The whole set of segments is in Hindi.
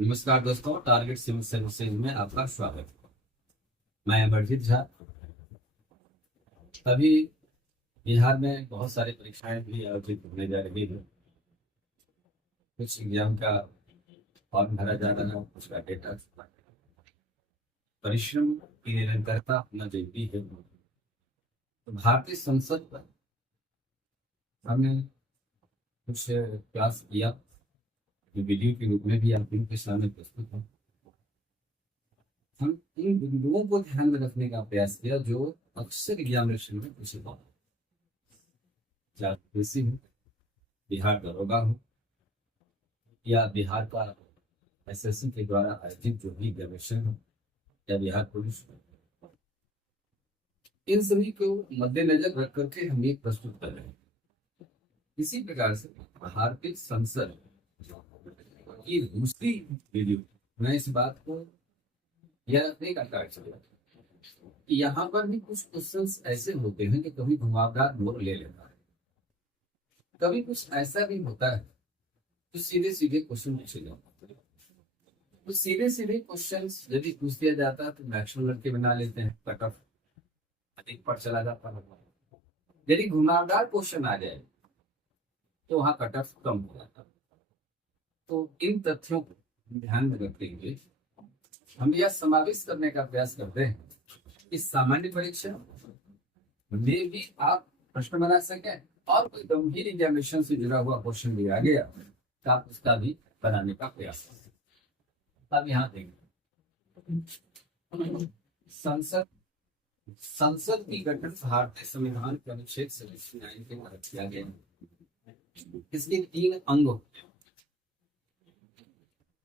नमस्कार दोस्तों, टारगेट सिविल सर्विसेज में आपका स्वागत है। मैं अमरजीत झा। अभी बिहार में बहुत सारी परीक्षाएं भी आयोजित होने जा रही है। कुछ एग्जाम का फॉर्म भरा जा रहा है, कुछ का डेटा। परिश्रम की निरंतरता अपना जरूरी है। तो भारतीय संसद पर हमने कुछ क्लास किया जो वीडियो के रूप में भी आप लोगों के सामने प्रस्तुत है। हम इन बिंदुओं को ध्यान में रखने का प्रयास किया जो अक्सर एग्जामिनेशन में पूछे जाते हैं। चाहे कृषि हो, बिहार दरोगा हो, या बिहार का एसएससी के द्वारा आयोजित जो भी एग्जामिनेशन हो, या बिहार पुलिस हो, इन सभी को मद्देनजर रख करके हम ये प्रस्तुत कर रहे हैं। इसी प्रकार से भारतीय संसद की दूसरी वीडियो मैं इस बात को यह रखने का कार्य चल रहा है कि यहाँ पर भी कुछ क्वेश्चंस ऐसे होते हैं कि कभी घुमावदार मोड़ ले लेता है, कभी कुछ ऐसा भी होता है तो सीधे सीधे क्वेश्चन पूछे जाते हैं। तो सीधे सीधे क्वेश्चन यदि पूछ दिया जाता है तो मैक्सिमम लड़के बना लेते हैं, कट ऑफ अधिक पर चला जाता है। यदि घुमावदार क्वेश्चन आ जाए तो वहाँ कट ऑफ कम हो जाता है। तो इन तथ्यों को ध्यान में रखते हुए हम यह समावेश करने का प्रयास करते हैं कि सामान्य परीक्षा में भी आप प्रश्न बना सकें और कोई गंभीर एग्जामिनेशन से जुड़ा हुआ क्वेश्चन भी आ गया तो आप उसका भी बनाने का प्रयास करें। अब यहाँ देखें, संसद संसद की गठन भारतीय संविधान के अनुच्छेद 79 के तहत किया गया है। इसके 3 अंग होते हैं: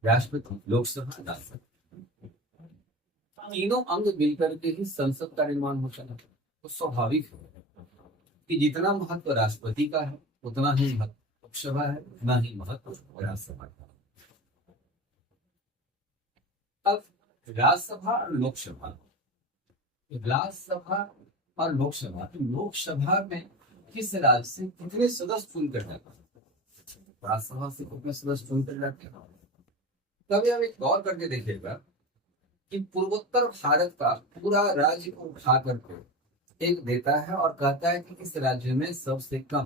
राष्ट्रपति, लोकसभा, राज्यसभा। तीनों अंग मिलकर के ही संसद का निर्माण होता है। तो स्वाभाविक है कि जितना महत्व राष्ट्रपति का है उतना ही महत्व लोकसभा है, उतना ही महत्व राज्यसभा का। अब राज्यसभा और लोकसभा, लोकसभा में किस राज्य से कितने सदस्य चुनकर जाते हैं, राज्यसभा से कितने सदस्य चुनकर जाते हैं। तभी हम एक गौर करके देखिएगा कि पूर्वोत्तर भारत का पूरा राज्य को उठा करके एक देता है और कहता है कि इस राज्य में सबसे कम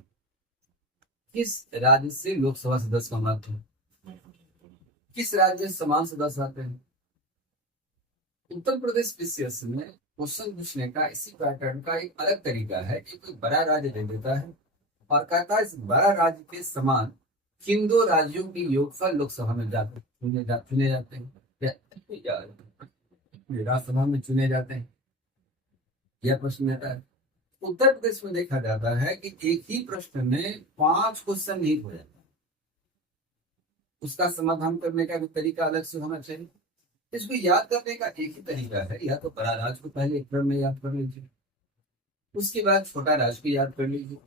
किस राज्य से लोकसभा सदस्य कम आते हैं, किस राज्य से समान सदस्य आते हैं। उत्तर प्रदेश विशेष में क्वेश्चन पूछने का इसी पैटर्न का एक अलग तरीका है कि कोई बड़ा राज्य दे देता है और कहता है इस बड़ा राज्य के समान किन 2 राज्यों की योगफल लोकसभा में चुने जाते हैं या राज्यसभा में चुने जाते हैं। यह प्रश्न रहता है। उत्तर प्रदेश में देखा जाता है कि एक ही प्रश्न में 5 क्वेश्चन नहीं हो जाता, उसका समाधान करने का भी तरीका अलग से होना चाहिए। इसको याद करने का एक ही तरीका है, या तो बड़ा राज्य को पहले एक क्रम में याद कर लीजिए, उसके बाद छोटा राज्य को याद कर लीजिए।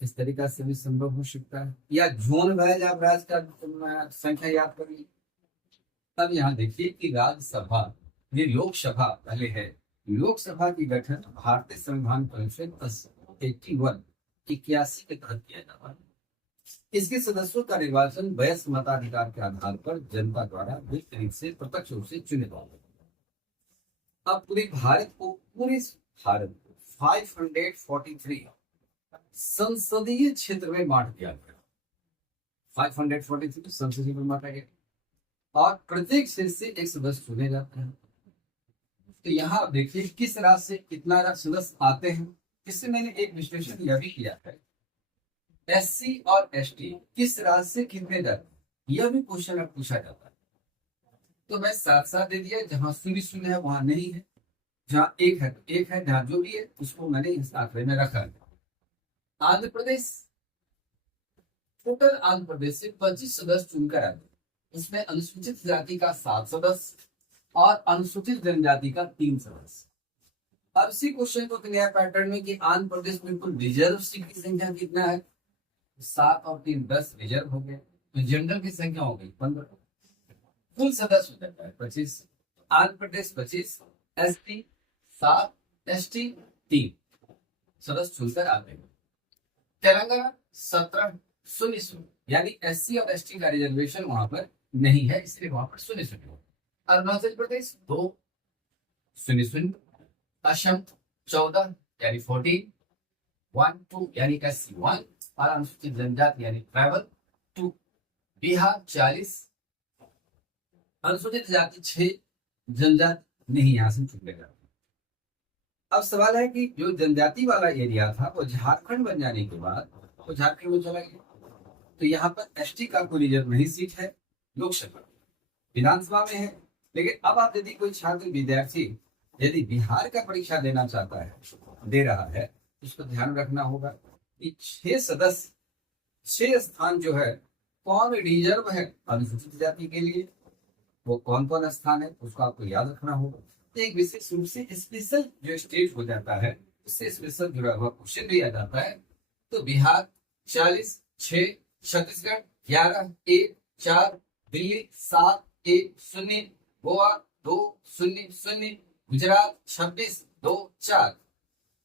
इस तरीका से भी संभव हो सकता है, या जोन वाइज आप राज्य का संख्या याद कर लीजिए। अब यहाँ देखिए कि राज्यसभा, ये लोकसभा पहले है। लोकसभा की गठन भारतीय संविधान परिषद 81 के तहत किया जाता है। इसके सदस्यों का निर्वाचन वयस्क मताधिकार के आधार पर जनता द्वारा विस्तृत से प्रत्यक्ष रूप से चुने जाते हैं। अब पूरे भारत को 543 संसदीय क्षेत्र में बांट दिया गया। 543 संसदीय में बांटा गया और प्रत्येक क्षेत्र से एक सदस्य चुने जाते हैं। तो यहाँ देखिए किस राज्य से कितना सदस्य आते हैं। इससे मैंने एक विश्लेषण यह भी किया है, एससी और एसटी किस राज्य से कितने दर, यह भी क्वेश्चन अब पूछा जाता है। तो मैं साथ साथ दे दिया, जहां 0 है वहां नहीं है, जहां 1 है तो 1 है, जहां जो भी है उसको मैंने इस आंकड़े में रखा है। आंध्र प्रदेश, टोटल आंध्र प्रदेश से 25 सदस्य चुनकर आते, इसमें अनुसूचित जाति का 7 सदस्य और अनुसूचित जनजाति का 3 सदस्य। अब इसी क्वेश्चन को नया पैटर्न में कि आंध्र प्रदेश में कुल रिजर्व सीट की संख्या कितना है, 7 और 3 10 रिजर्व हो गए, तो जनरल की संख्या हो गई 15, कुल सदस्य हो जाता है 25। आंध्र प्रदेश 25, एसटी 7, एसटी 3 सदस्य चुनकर आते हैं। तेलंगाना 17 0 यानी एससी और एसटी का रिजर्वेशन वहां पर नहीं है, इसलिए वहां पर 0-0। अरुणाचल प्रदेश 2-0-0। असम 14 यानी 14, 1-2 यानी SC1 और अनुसूचित जनजाति यानी ट्राइबल 2। बिहार 40, अनुसूचित जाति 6, जनजाति नहीं, यहाँ से छूट गया। अब सवाल है कि जो जनजाति वाला एरिया था वो झारखंड बन जाने के बाद वो झारखंड में चला गया, तो यहाँ पर एसटी का कोई रिजर्व नहीं सीट है, लोकसभा विधानसभा में है। लेकिन अब आप यदि कोई छात्र विद्यार्थी यदि बिहार का परीक्षा देना चाहता है, दे रहा है, उसको ध्यान रखना होगा कि 6 सदस्य, 6 स्थान जो है कौन रिजर्व है अनुसूचित जाति के लिए, वो कौन कौन स्थान है उसको आपको याद रखना होगा। एक विशेष रूप से स्पेशल जो स्टेट हो जाता है उससे स्पेशल जुड़ा हुआ क्वेश्चन दिया जाता है। तो बिहार 40, 6, छत्तीसगढ़ 11, 1, 4, दिल्ली 7, 1, 0, गोवा 2, 0, 0, गुजरात 26, 2, 4,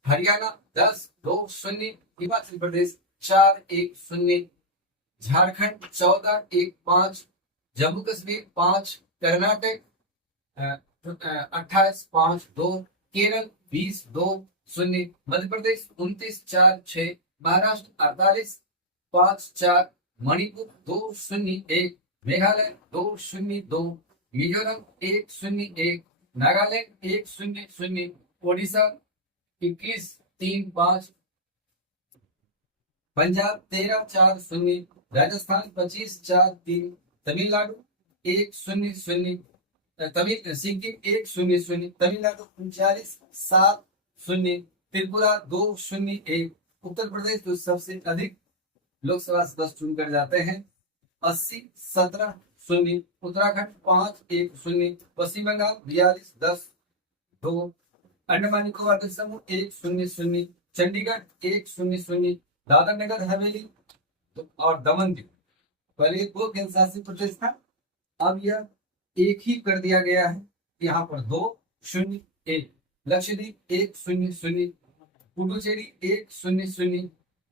हरियाणा 10, 2, 0, हिमाचल प्रदेश 4, 1, 0, झारखंड 14, 1, 5, जम्मू कश्मीर 5, कर्नाटक 28, 5, 2, केरल 20, 2, 0, मध्य प्रदेश 29, 4, 6, महाराष्ट्र 48, 5, 4, मणिपुर 2, 0, 1, मेघालय 2, 0, 2, मिजोरम 1, 0, 1, नागालैंड 1, 0, 0, ओडिशा 21, 3, 5, पंजाब 13, 4, 0, राजस्थान 25, 4, 3, तमिलनाडु 1, 0, 0, सिक्किम 1, 0, 0, तमिलनाडु 39, 7, 0, त्रिपुरा 2, 0, 1, उत्तर प्रदेश जो सबसे अधिक लोकसभा सदस्य चुनकर जाते हैं 80, 17, 0, उत्तराखंड 5, 1, 0, पश्चिम बंगाल 42, 10, 2, अंडमान निकोबार द्वीप समूह 1, 0, 0, चंडीगढ़ 1, 0, 0, दादरा नगर हवेली और दमन दीव पहले 2 केंद्र शासित प्रदेश था, अब यह एक ही कर दिया गया है। यहाँ पर 2, 0, 1, लक्षद्वीप 1, 0, 0, पुडुचेरी 1, 0, 0,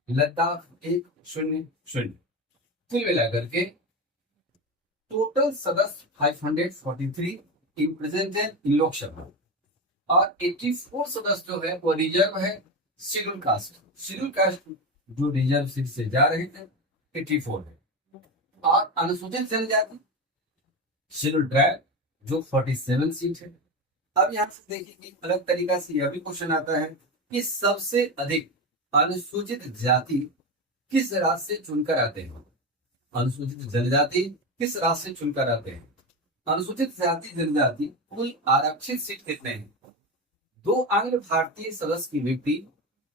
लद्दाख 1, 0, 0। कुल मिलाकर के टोटल सदस्य 543 रिप्रेजेंटेड इन लोकसभा और 84 सदस्य जो है वो रिजर्व है शेड्यूल कास्ट। शेड्यूल कास्ट जो रिजर्व सीट से जा रहे थे 84 है और अनुसूचित जनजाति शेड्यूल ट्राइब जो 47 सीट है। अब यहाँ से देखिए कि अलग तरीका से यह भी क्वेश्चन आता है कि सबसे अधिक अनुसूचित जाति किस राज्य से चुनकर आते हैं। अनुसूचित जनजाति किस राज्य से चुनकर आते हैं। अनुसूचित जाति जनजाति कुल आरक्षित सीट कितने हैं। 2 आंग्ल भारतीय सदस्य की नियुक्ति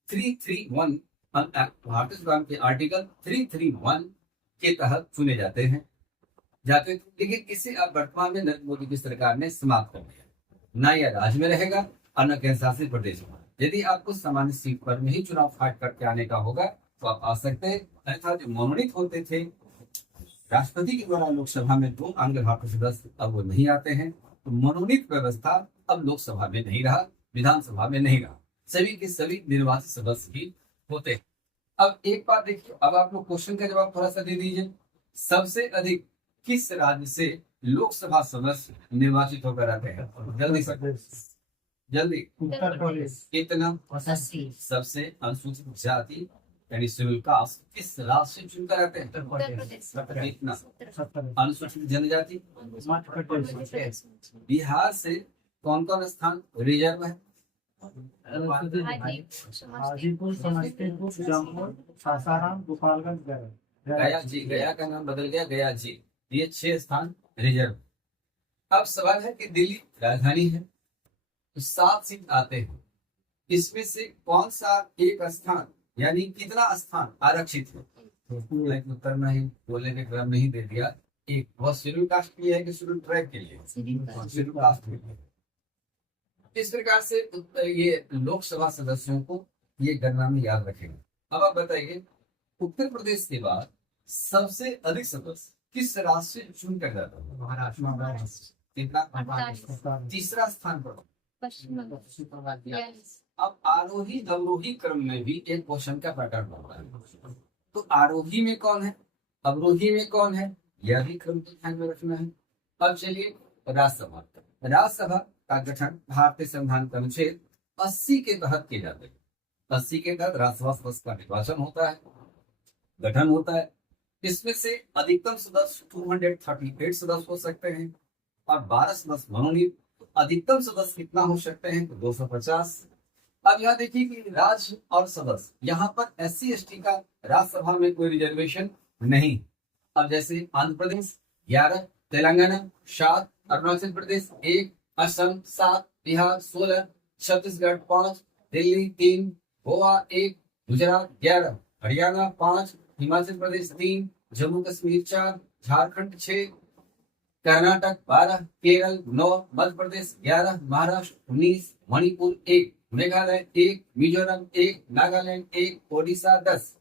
331 भारतीय संविधान के आर्टिकल 331 के तहत चुने जाते हैं लेकिन इसे अब वर्तमान में नरेंद्र मोदी की सरकार ने समाप्त कर दिया। न यह राज्य में रहेगा और न केंद्र शासित प्रदेश में। यदि आपको सामान्य सीट पर में ही चुनाव फाइट करके आने का होगा तो आप आ सकते हैं, अन्यथा जो मनोनीत होते थे राष्ट्रपति के द्वारा लोकसभा में 2 आंग्ल भारतीय सदस्य अब वो नहीं आते हैं, तो मनोनीत व्यवस्था अब लोकसभा में नहीं रहा, विधानसभा में नहीं रहा, सभी के सभी निर्वाचित सदस्य ही होते हैं। अब एक बात देखिए, अब आप लोग क्वेश्चन का जवाब थोड़ा सा दे दीजिए। सबसे अधिक किस राज्य से लोकसभा सदस्य निर्वाचित होकर आते हैं। जल्दी जल्दी उत्तर प्रदेश। कितना? सबसे अनुसूचित जाति यानी शेड्यूल कास्ट किस राज्य से चुनकर आते हैं। कितना? अनुसूचित जनजाति मध्य प्रदेश। बिहार से कौन कौन स्थान रिजर्व है। हाजीपुर, समस्तीपुर, जम्मू, सासाराम, गोपालगंज, गया जी, गया का नाम बदल गया, गया जी। ये 6 स्थान रिजर्व। अब सवाल है कि दिल्ली राजधानी है तो 7 सीट आते हैं, इसमें से कौन सा एक स्थान यानी कितना स्थान आरक्षित है। तो उत्तर में बोलने के क्रम नहीं दे दिया। एक वह शेड्यूल कास्ट के लिए है कि शेड्यूल ट्राइब के लिए। शेड्यूल कास्ट के लिए। इस प्रकार से ये लोकसभा सदस्यों को ये गणना में याद रखेंगे। अब आप बताइए उत्तर प्रदेश के बाद सबसे अधिक सदस्य किस राज्य से चुन कर जाता है। महाराष्ट्र। कितना? तीसरा स्थान पर। अब आरोही अवरोही क्रम में भी एक क्वेश्चन का पैटर्न होता है। तो आरोही में कौन है, अवरोही में कौन है, यह भी क्रम को ध्यान में रखना है। अब चलिए राज्यसभा। राज्यसभा का गठन भारतीय संविधान के अनुच्छेद 80 के तहत किए जाते हैं। 80 के तहत राज्यसभा सदस्य का निर्वाचन होता है, गठन होता है। इसमें से अधिकतम सदस्य 238 सदस्य हो सकते हैं और 12 सदस्य मनोनीत। तो अधिकतम सदस्य कितना हो सकते हैं? तो 250। अब यहाँ देखिए कि राज्य और सदस्य, यहाँ पर SC/ST का राज्यसभा में कोई रिजर्वेशन नहीं। अब जैसे आंध्र प्रदेश 11, तेलंगाना 7, अरुणाचल प्रदेश 1, असम 7, बिहार 16, छत्तीसगढ़ 5, दिल्ली 3, गोवा 1, गुजरात 11, हरियाणा 5, हिमाचल प्रदेश 3, जम्मू कश्मीर 4, झारखंड 6, कर्नाटक 12, केरल 9, मध्य प्रदेश 11, महाराष्ट्र 19, मणिपुर 1, मेघालय 1, मिजोरम 1, नागालैंड 1, ओडिशा 10,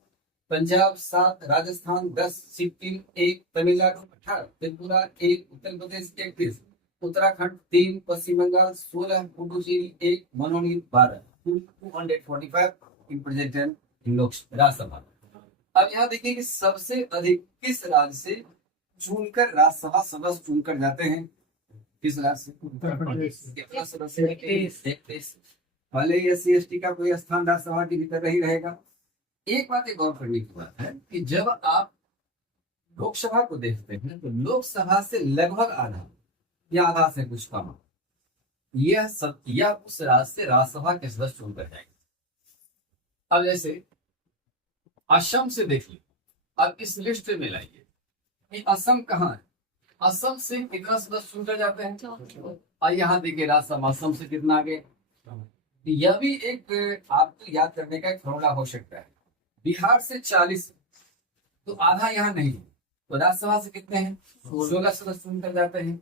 पंजाब 7, राजस्थान 10, सिक्किम 1, तमिलनाडु 18, त्रिपुरा 1, उत्तर प्रदेश 31, उत्तराखंड 3, पश्चिम बंगाल 16, पुडुचेरी 1, मनोनीत 12, 245 रिप्रेजेंटेटिव इन लोक राज्यसभा। अब यहाँ देखिए कि सबसे अधिक किस राज्य से चुनकर राज्यसभा सदस्य चुनकर जाते हैं? किस राज्य से? उत्तर प्रदेश। कितना सदस्य? 31। भले ही SC/ST का कोई स्थान राज्यसभा के भीतर नहीं रहेगा। एक बात एक गौर करने की बात है कि जब आप लोकसभा को देखते हैं तो लोकसभा से लगभग आधा या आधा से कुछ कम यह उस राज्य से राज्यसभा के सदस्य चुनकर जाएंगे। अब जैसे असम से देखिए, अब इस लिस्ट में लाइए कि असम कहाँ है। असम से कितना सदस्य चुनकर जाते हैं? और यहाँ देखिए राज्यसभा असम से कितना आगे। यह भी एक आपको याद करने का एक फॉर्मूला हो सकता है। बिहार से 40, तो आधा यहाँ नहीं, तो राज्यसभा से कितने हैं? 16 सदस्य चुनकर जाते हैं।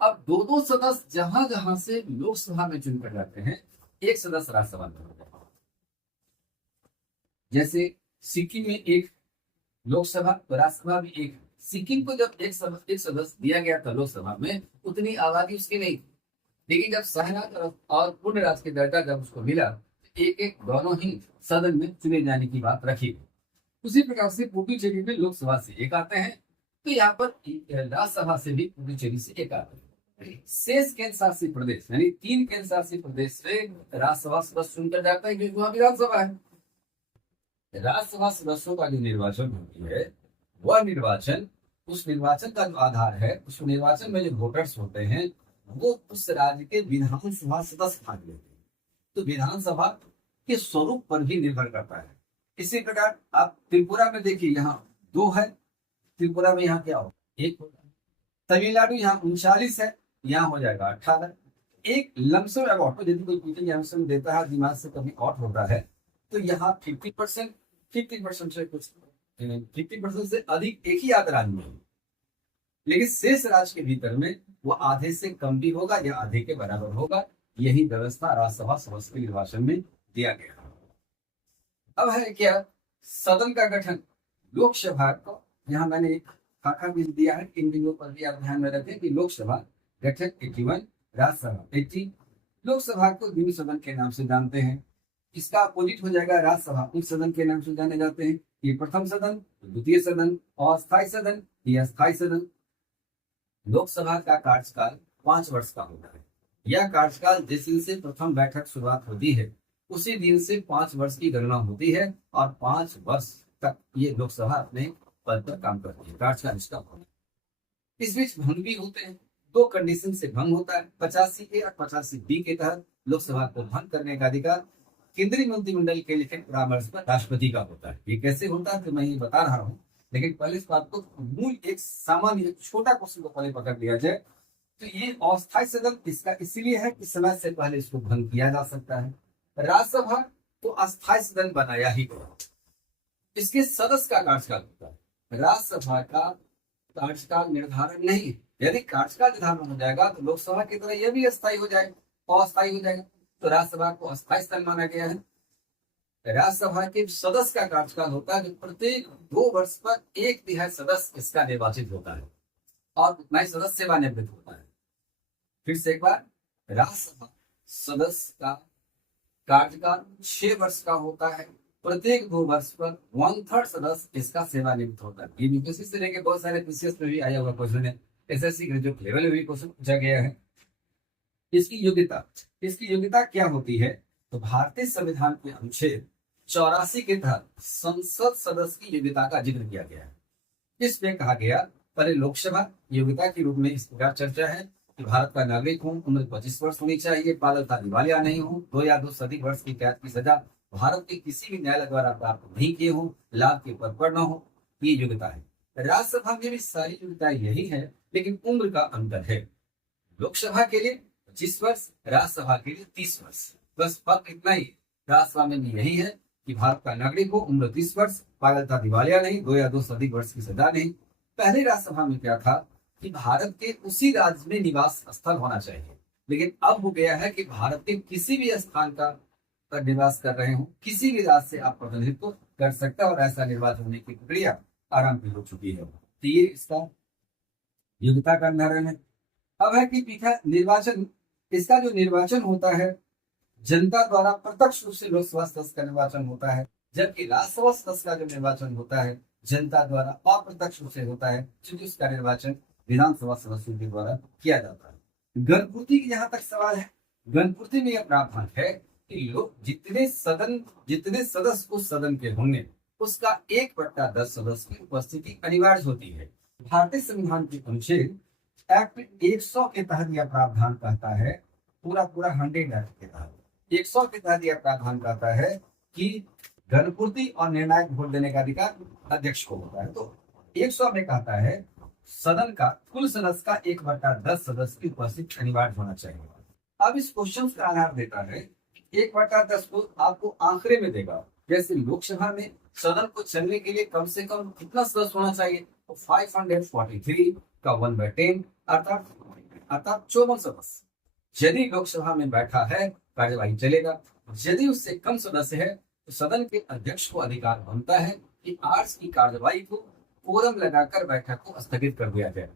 अब दो सदस्य जहां जहां से लोकसभा में चुनकर जाते हैं, एक सदस्य राज्यसभा में होता है। जैसे सिक्किम में एक लोकसभा, तो राज्यसभा भी एक। सिक्किम को जब एक सदस्य दिया गया था लोकसभा में, उतनी आबादी उसकी नहीं थी, लेकिन जब सहना और पूर्ण राज्य की दर्जा जब उसको मिला, एक एक दोनों ही सदन में चुने जाने की बात रखी। उसी प्रकार से पुडुचेरी में लोकसभा से एक आते हैं, तो यहाँ पर राज्यसभा से भी पुडुचेरी से एक आते हैं। शेष केंद्र शासित प्रदेश यानी 3 केंद्र शासित प्रदेश से राज्यसभा सदस्य चुनकर जाता है, क्योंकि वहां भी राज्यसभा है। राज्यसभा सदस्यों का जो निर्वाचन होती है, वह निर्वाचन, उस निर्वाचन का जो आधार है, उस निर्वाचन में जो वोटर्स होते हैं वो उस राज्य के विधानसभा सदस्य भाग लेते हैं। तो विधानसभा के स्वरूप पर भी निर्भर करता है। इसी प्रकार आप त्रिपुरा में देखिए, यहाँ 2 है, त्रिपुरा में यहाँ क्या हो 1 होगा। तमिलनाडु यहाँ 39 है, यहाँ हो जाएगा 18। एक लमसम अवार्ड, तो यदि कोई पीटिंग लमसम देता है, दिमाग से कभी आउट होता है, तो यहाँ 50% से कुछ 50% से अधिक एक ही आध राज्य में, लेकिन शेष राज्य के भीतर में वो आधे से कम भी होगा या आधे के बराबर होगा। यही व्यवस्था राज्यसभा सदस्य के निर्वाचन में दिया गया। अब है क्या सदन का गठन। लोकसभा को यहाँ मैंने एक खाका भी दिया है, इन बिंदुओं पर भी आप ध्यान में रखें कि लोकसभा गठन 81, राज्यसभा 80। लोकसभा को द्वितीय सदन के नाम से जानते हैं। इसका अपोजिट हो जाएगा राज्यसभा, उप सदन के नाम से जाने जाते हैं। ये प्रथम सदन, द्वितीय सदन, अस्थायी सदन, ये अस्थायी सदन। लोकसभा का कार्यकाल 5 वर्ष का होता है। यह कार्यकाल जिस दिन से प्रथम बैठक शुरुआत होती है, उसी दिन से 5 वर्ष की गणना होती है और 5 वर्ष तक ये लोकसभा अपने पद पर काम करती है। कार्यकाल इसका होता है। इस बीच भंग भी होते हैं। 2 कंडीशन से भंग होता है। 85A और 85B के तहत लोकसभा को भंग करने का अधिकार केंद्रीय मंत्रिमंडल के लिखित परामर्श पर राष्ट्रपति का होता है। ये कैसे होता है तो मैं ये बता रहा हूँ, लेकिन पहले इस बात को मूल एक सामान्य छोटा क्वेश्चन को पहले पकड़ लिया जाए। तो ये अस्थायी सदन इसका इसलिए है कि समय से पहले इसको भंग किया जा सकता है। राज्यसभा तो अस्थायी सदन बनाया ही गया। इसके सदस्य का कार्यकाल होता है। राज्यसभा का कार्यकाल निर्धारण नहीं। यदि कार्यकाल निर्धारण हो जाएगा तो लोकसभा की तरह यह भी अस्थायी हो जाएगा, अस्थायी हो जाएगा। तो राज्यसभा को अस्थायी सदन माना गया है। राज्यसभा के सदस्य का कार्यकाल होता है जो प्रत्येक 2 वर्ष पर 1/3 सदस्य इसका निर्वाचित होता है और उतना ही सदस्य सेवानिवृत्त होता है। फिर से एक बार, राज्यसभा सदस्य का कार्यकाल 6 वर्ष का होता है प्रत्येक 2 वर्ष पर 1/3 सदस्य इसका सेवानिवृत्त होता है। ये यूपीएससी से लेके बहुत सारे पीसीएस में भी आया हुआ क्वेश्चन है, एसएससी ग्रेजुएट लेवल में भी क्वेश्चन पूछा गया है। इसकी योग्यता क्या होती है? तो भारतीय संविधान के अनुच्छेद 84 के तहत संसद सदस्य की योग्यता का जिक्र किया गया है। इसमें कहा गया, पहले लोकसभा योग्यता के रूप में इस प्रकार चर्चा है कि भारत का नागरिक हूँ, उम्र 25 वर्ष होनी चाहिए, पात्रता दिवालिया नहीं हूँ, 2 या 2 से अधिक वर्ष की कैद की सजा भारत के किसी भी न्यायालय द्वारा प्राप्त नहीं किए हूँ, लाभ के पद पर न हो, ये योग्यता है। राज्यसभा में भी सारी योग्यता यही है, लेकिन उम्र का अंतर है। लोकसभा के लिए 25 वर्ष, राज्यसभा के लिए 30 वर्ष। बस फर्क इतना ही, राज्यसभा में भी यही है कि भारत का नागरिक हो, उम्र 30 वर्ष, पात्रता दिवालिया नहीं, 2 या 2 से अधिक वर्ष की सजा नहीं। पहले राज्यसभा में क्या था कि भारत के उसी राज्य में निवास स्थल होना चाहिए, लेकिन अब हो गया है कि भारत के किसी भी स्थान का पर निवास कर रहे हो, किसी भी राज्य से आप प्रतिनिधित्व कर सकते हैं और ऐसा निर्वाचन होने की प्रक्रिया आराम से हो चुकी है। तो ये इसका योग्यता का निर्धारण है। अब है कि पीछा निर्वाचन, इसका जो निर्वाचन होता है जनता द्वारा प्रत्यक्ष रूप से लोकसभा सदस्य का निर्वाचन होता है, जबकि राज्यसभा सदस्य का जो निर्वाचन होता है जनता द्वारा अप्रत्यक्ष रूप से होता है, क्योंकि उसका निर्वाचन विधानसभा सदस्यों के द्वारा किया जाता है। गणपूर्ति की जहां तक सवाल है, गणपूर्ति में यह प्रावधान है कि लोग जितने सदस्य उस सदन के होंगे उसका 1/10 सदस्य की उपस्थिति अनिवार्य होती है। भारतीय संविधान के अनुच्छेद एक्ट 100 के तहत यह प्रावधान कहता है, पूरा 100 एक्ट के तहत 100 के तहत यह प्रावधान कहता है कि गणपूर्ति और निर्णायक वोट देने का अधिकार अध्यक्ष को होता है। तो 100 में कहता है सदन का कुल सदस्य का 1/10 सदस्य की उपस्थिति अनिवार्य होना चाहिए। अब इस क्वेश्चन का आधार देता है 1/10 को आपको आंकड़े में देगा, जैसे लोकसभा में सदन को चलने के लिए कम से कम कितना सदस्य होना चाहिए, तो 543 का 1/10 अर्थात 54 सदस्य। यदि लोकसभा में बैठा है कार्यवाही चलेगा, यदि उससे कम सदस्य है तो सदन के अध्यक्ष को अधिकार बनता है कि आज की कार्यवाही को कोरम लगाकर बैठक को स्थगित कर दिया जाए।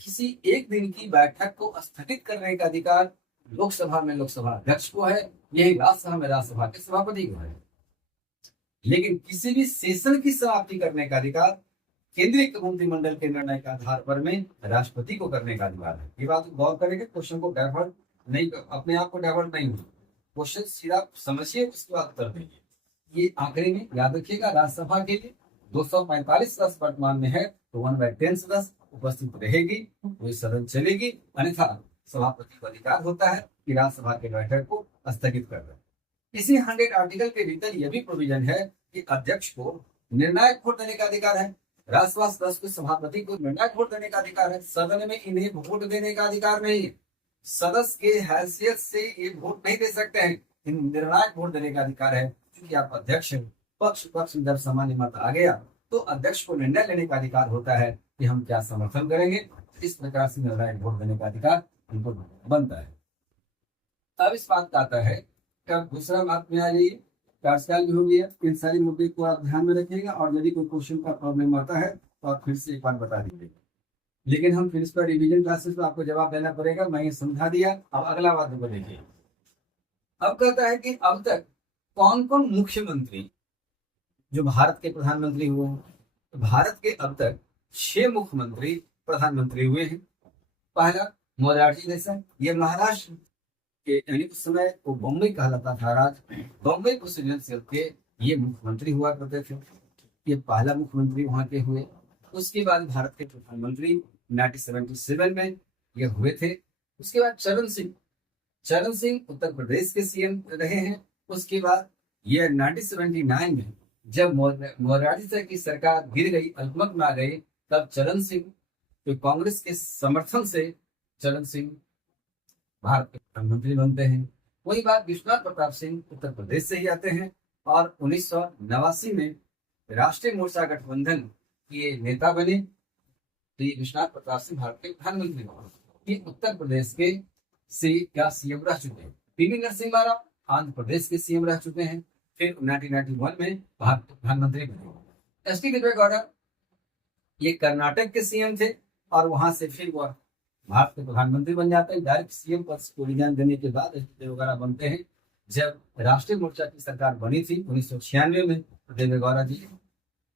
किसी एक दिन की बैठक को स्थगित करने का अधिकार लोकसभा में लोकसभा अध्यक्ष को है, यही राज्यसभा में राज्यसभा के सभापति को है। लेकिन किसी भी सेशन की समाप्ति करने का अधिकार केंद्रीय मंत्रिमंडल के निर्णय के आधार पर में राष्ट्रपति को करने का अधिकार है। ये बात गौर करेंगे, क्वेश्चन को डाइवर्ट नहीं, अपने आप को डाइवर्ट नहीं हुई, क्वेश्चन सीधा समझिए उसके बाद उत्तर देंगे। ये आंकड़े में याद रखिएगा, राज्यसभा के लिए 245 सदस्य वर्तमान में है, तो 1/10 सदस्य उपस्थित रहेगी, वही सदन चलेगी, अन्यथा सभापति को अधिकार होता है कि राज्यसभा के बैठक को स्थगित कर दे। इसी 100 आर्टिकल के भीतर यह भी प्रोविजन है कि अध्यक्ष को निर्णायक वोट देने का अधिकार है, राज्यसभा सदस्य को सभापति को निर्णायक वोट देने का अधिकार है। सदन में इन्हें वोट देने का अधिकार नहीं है, सदस्य के हैसियत से ये वोट नहीं दे सकते हैं, इन निर्णायक वोट देने का अधिकार है। क्योंकि आप अध्यक्ष हैं, पक्ष जब सामान्य मत आ गया तो अध्यक्ष को निर्णय लेने का अधिकार होता है कि हम क्या समर्थन करेंगे, इस प्रकार से निर्णायक वोट देने का अधिकार उनको बनता है। अब इस बात का आता है कि दूसरा बात में आ जाइए, कार्यकाल भी हो गया, इन सारी मुद्दे को आप ध्यान में रखिएगा और यदि कोई क्वेश्चन का प्रॉब्लम आता है तो आप फिर से एक बार बता दीजिएगा। लेकिन हम फिर इस पर रिवीजन क्लासेस में आपको जवाब देना पड़ेगा, मैं ये समझा दिया। अब अगला बात देखिए, अब कहता है कि अब तक कौन कौन मुख्यमंत्री जो भारत के प्रधानमंत्री हुए हैं। तो भारत के अब तक 6 मुख्यमंत्री प्रधानमंत्री हुए हैं। पहला मोरारजी देसाई, ये महाराष्ट्र के यानी उस समय वो बम्बई कहलाता था राज्य, बम्बई प्रेसिडेंशियल के ये मुख्यमंत्री हुआ करते थे। ये पहला मुख्यमंत्री वहां के हुए। उसके बाद भारत के प्रधानमंत्री 1977 में ये हुए थे। उसके बाद चरण सिंह उत्तर प्रदेश के सीएम रहे हैं। उसके बाद ये 1979 में जब मोरारजी देसाई की सरकार गिर गई, अल्पमत में आ गई, तब चरण सिंह तो कांग्रेस के समर्थन से चरण सिंह भारत के प्रधानमंत्री बनते हैं। वही बात विश्वनाथ प्रताप सिंह उत्तर प्रदेश से ही आते हैं और 1989 में राष्ट्रीय मोर्चा गठबंधन के नेता बने। तो ये विश्वनाथ प्रताप सिंह भारत के प्रधानमंत्री बने। ये उत्तर प्रदेश के सीएम रह चुके हैं। पीवी नरसिम्हा राव आंध्र प्रदेश के सीएम रह चुके हैं। फिर 1991 में भारत के प्रधानमंत्री बने। एस टी देवेगौड़ा ये कर्नाटक के सीएम थे और वहां से फिर वह भारत के प्रधानमंत्री बन जाते हैं। डायरेक्ट सीएम पद को रिजाइन देने के बाद एस टी देवेगौड़ा बनते हैं जब राष्ट्रीय मोर्चा की सरकार बनी थी 1996 में, देवे गौड़ा जी